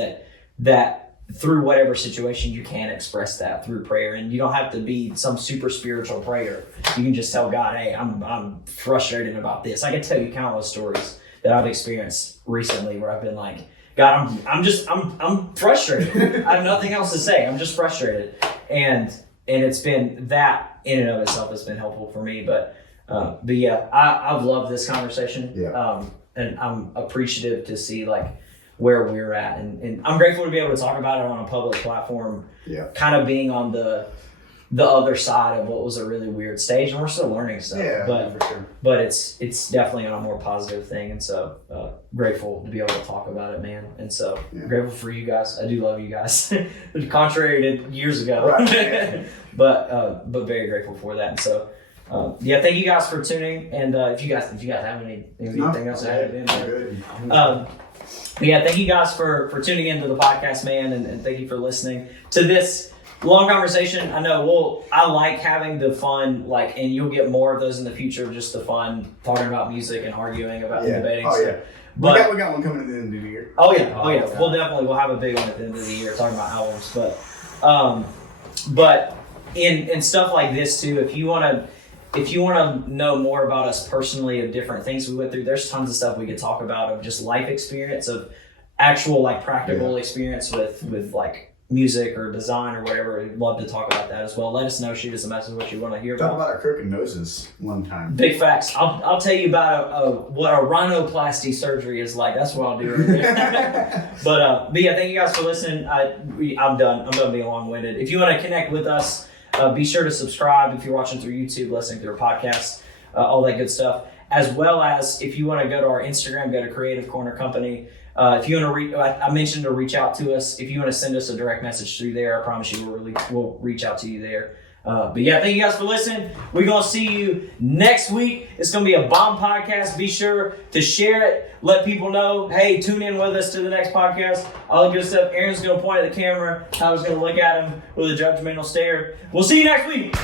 that through whatever situation, you can express that through prayer, and you don't have to be some super spiritual prayer. You can just tell God, hey, I'm frustrated about this. I can tell you countless stories that I've experienced recently where I've been like, God, I'm frustrated. I have nothing else to say. I'm just frustrated. And it's been that in and of itself has been helpful for me. But yeah, I've loved this conversation. Yeah. And I'm appreciative to see where we're at, and I'm grateful to be able to talk about it on a public platform. Yeah. Kind of being on the other side of what was a really weird stage, and we're still learning stuff. Yeah, but for sure. But it's definitely on a more positive thing, and so grateful to be able to talk about it, man. And so grateful for you guys. I do love you guys, contrary to years ago. Right. Yeah. but very grateful for that. And so thank you guys for tuning. And if you guys have anything else to add in there. Thank you guys for tuning into the podcast, man, and thank you for listening to this long conversation. I know I like having the fun, and you'll get more of those in the future, just the fun talking about music and arguing about and debating stuff. Yeah. But we got one coming at the end of the year. Oh yeah. We'll have a big one at the end of the year talking about albums. But in stuff like this too, if you want to know more about us personally, of different things we went through, there's tons of stuff we could talk about, of just life experience, of actual practical experience with music or design or whatever. We'd love to talk about that as well. Let us know, shoot us a message what you want to hear about. Talk about our crooked noses one time. Big facts. I'll tell you about what a rhinoplasty surgery is like. That's what I'll do right there. But yeah, thank you guys for listening. I'm done being long-winded. If you want to connect with us, be sure to subscribe if you're watching through YouTube, listening through our podcast, all that good stuff. As well as if you want to go to our Instagram, go to Creative Corner Company. If you want to I mentioned to reach out to us. If you want to send us a direct message through there, I promise you we'll reach out to you there. But yeah, thank you guys for listening. We're going to see you next week. It's going to be a bomb podcast. Be sure to share it. Let people know, hey, tune in with us to the next podcast. All the good stuff. Aaron's going to point at the camera. I was going to look at him with a judgmental stare. We'll see you next week.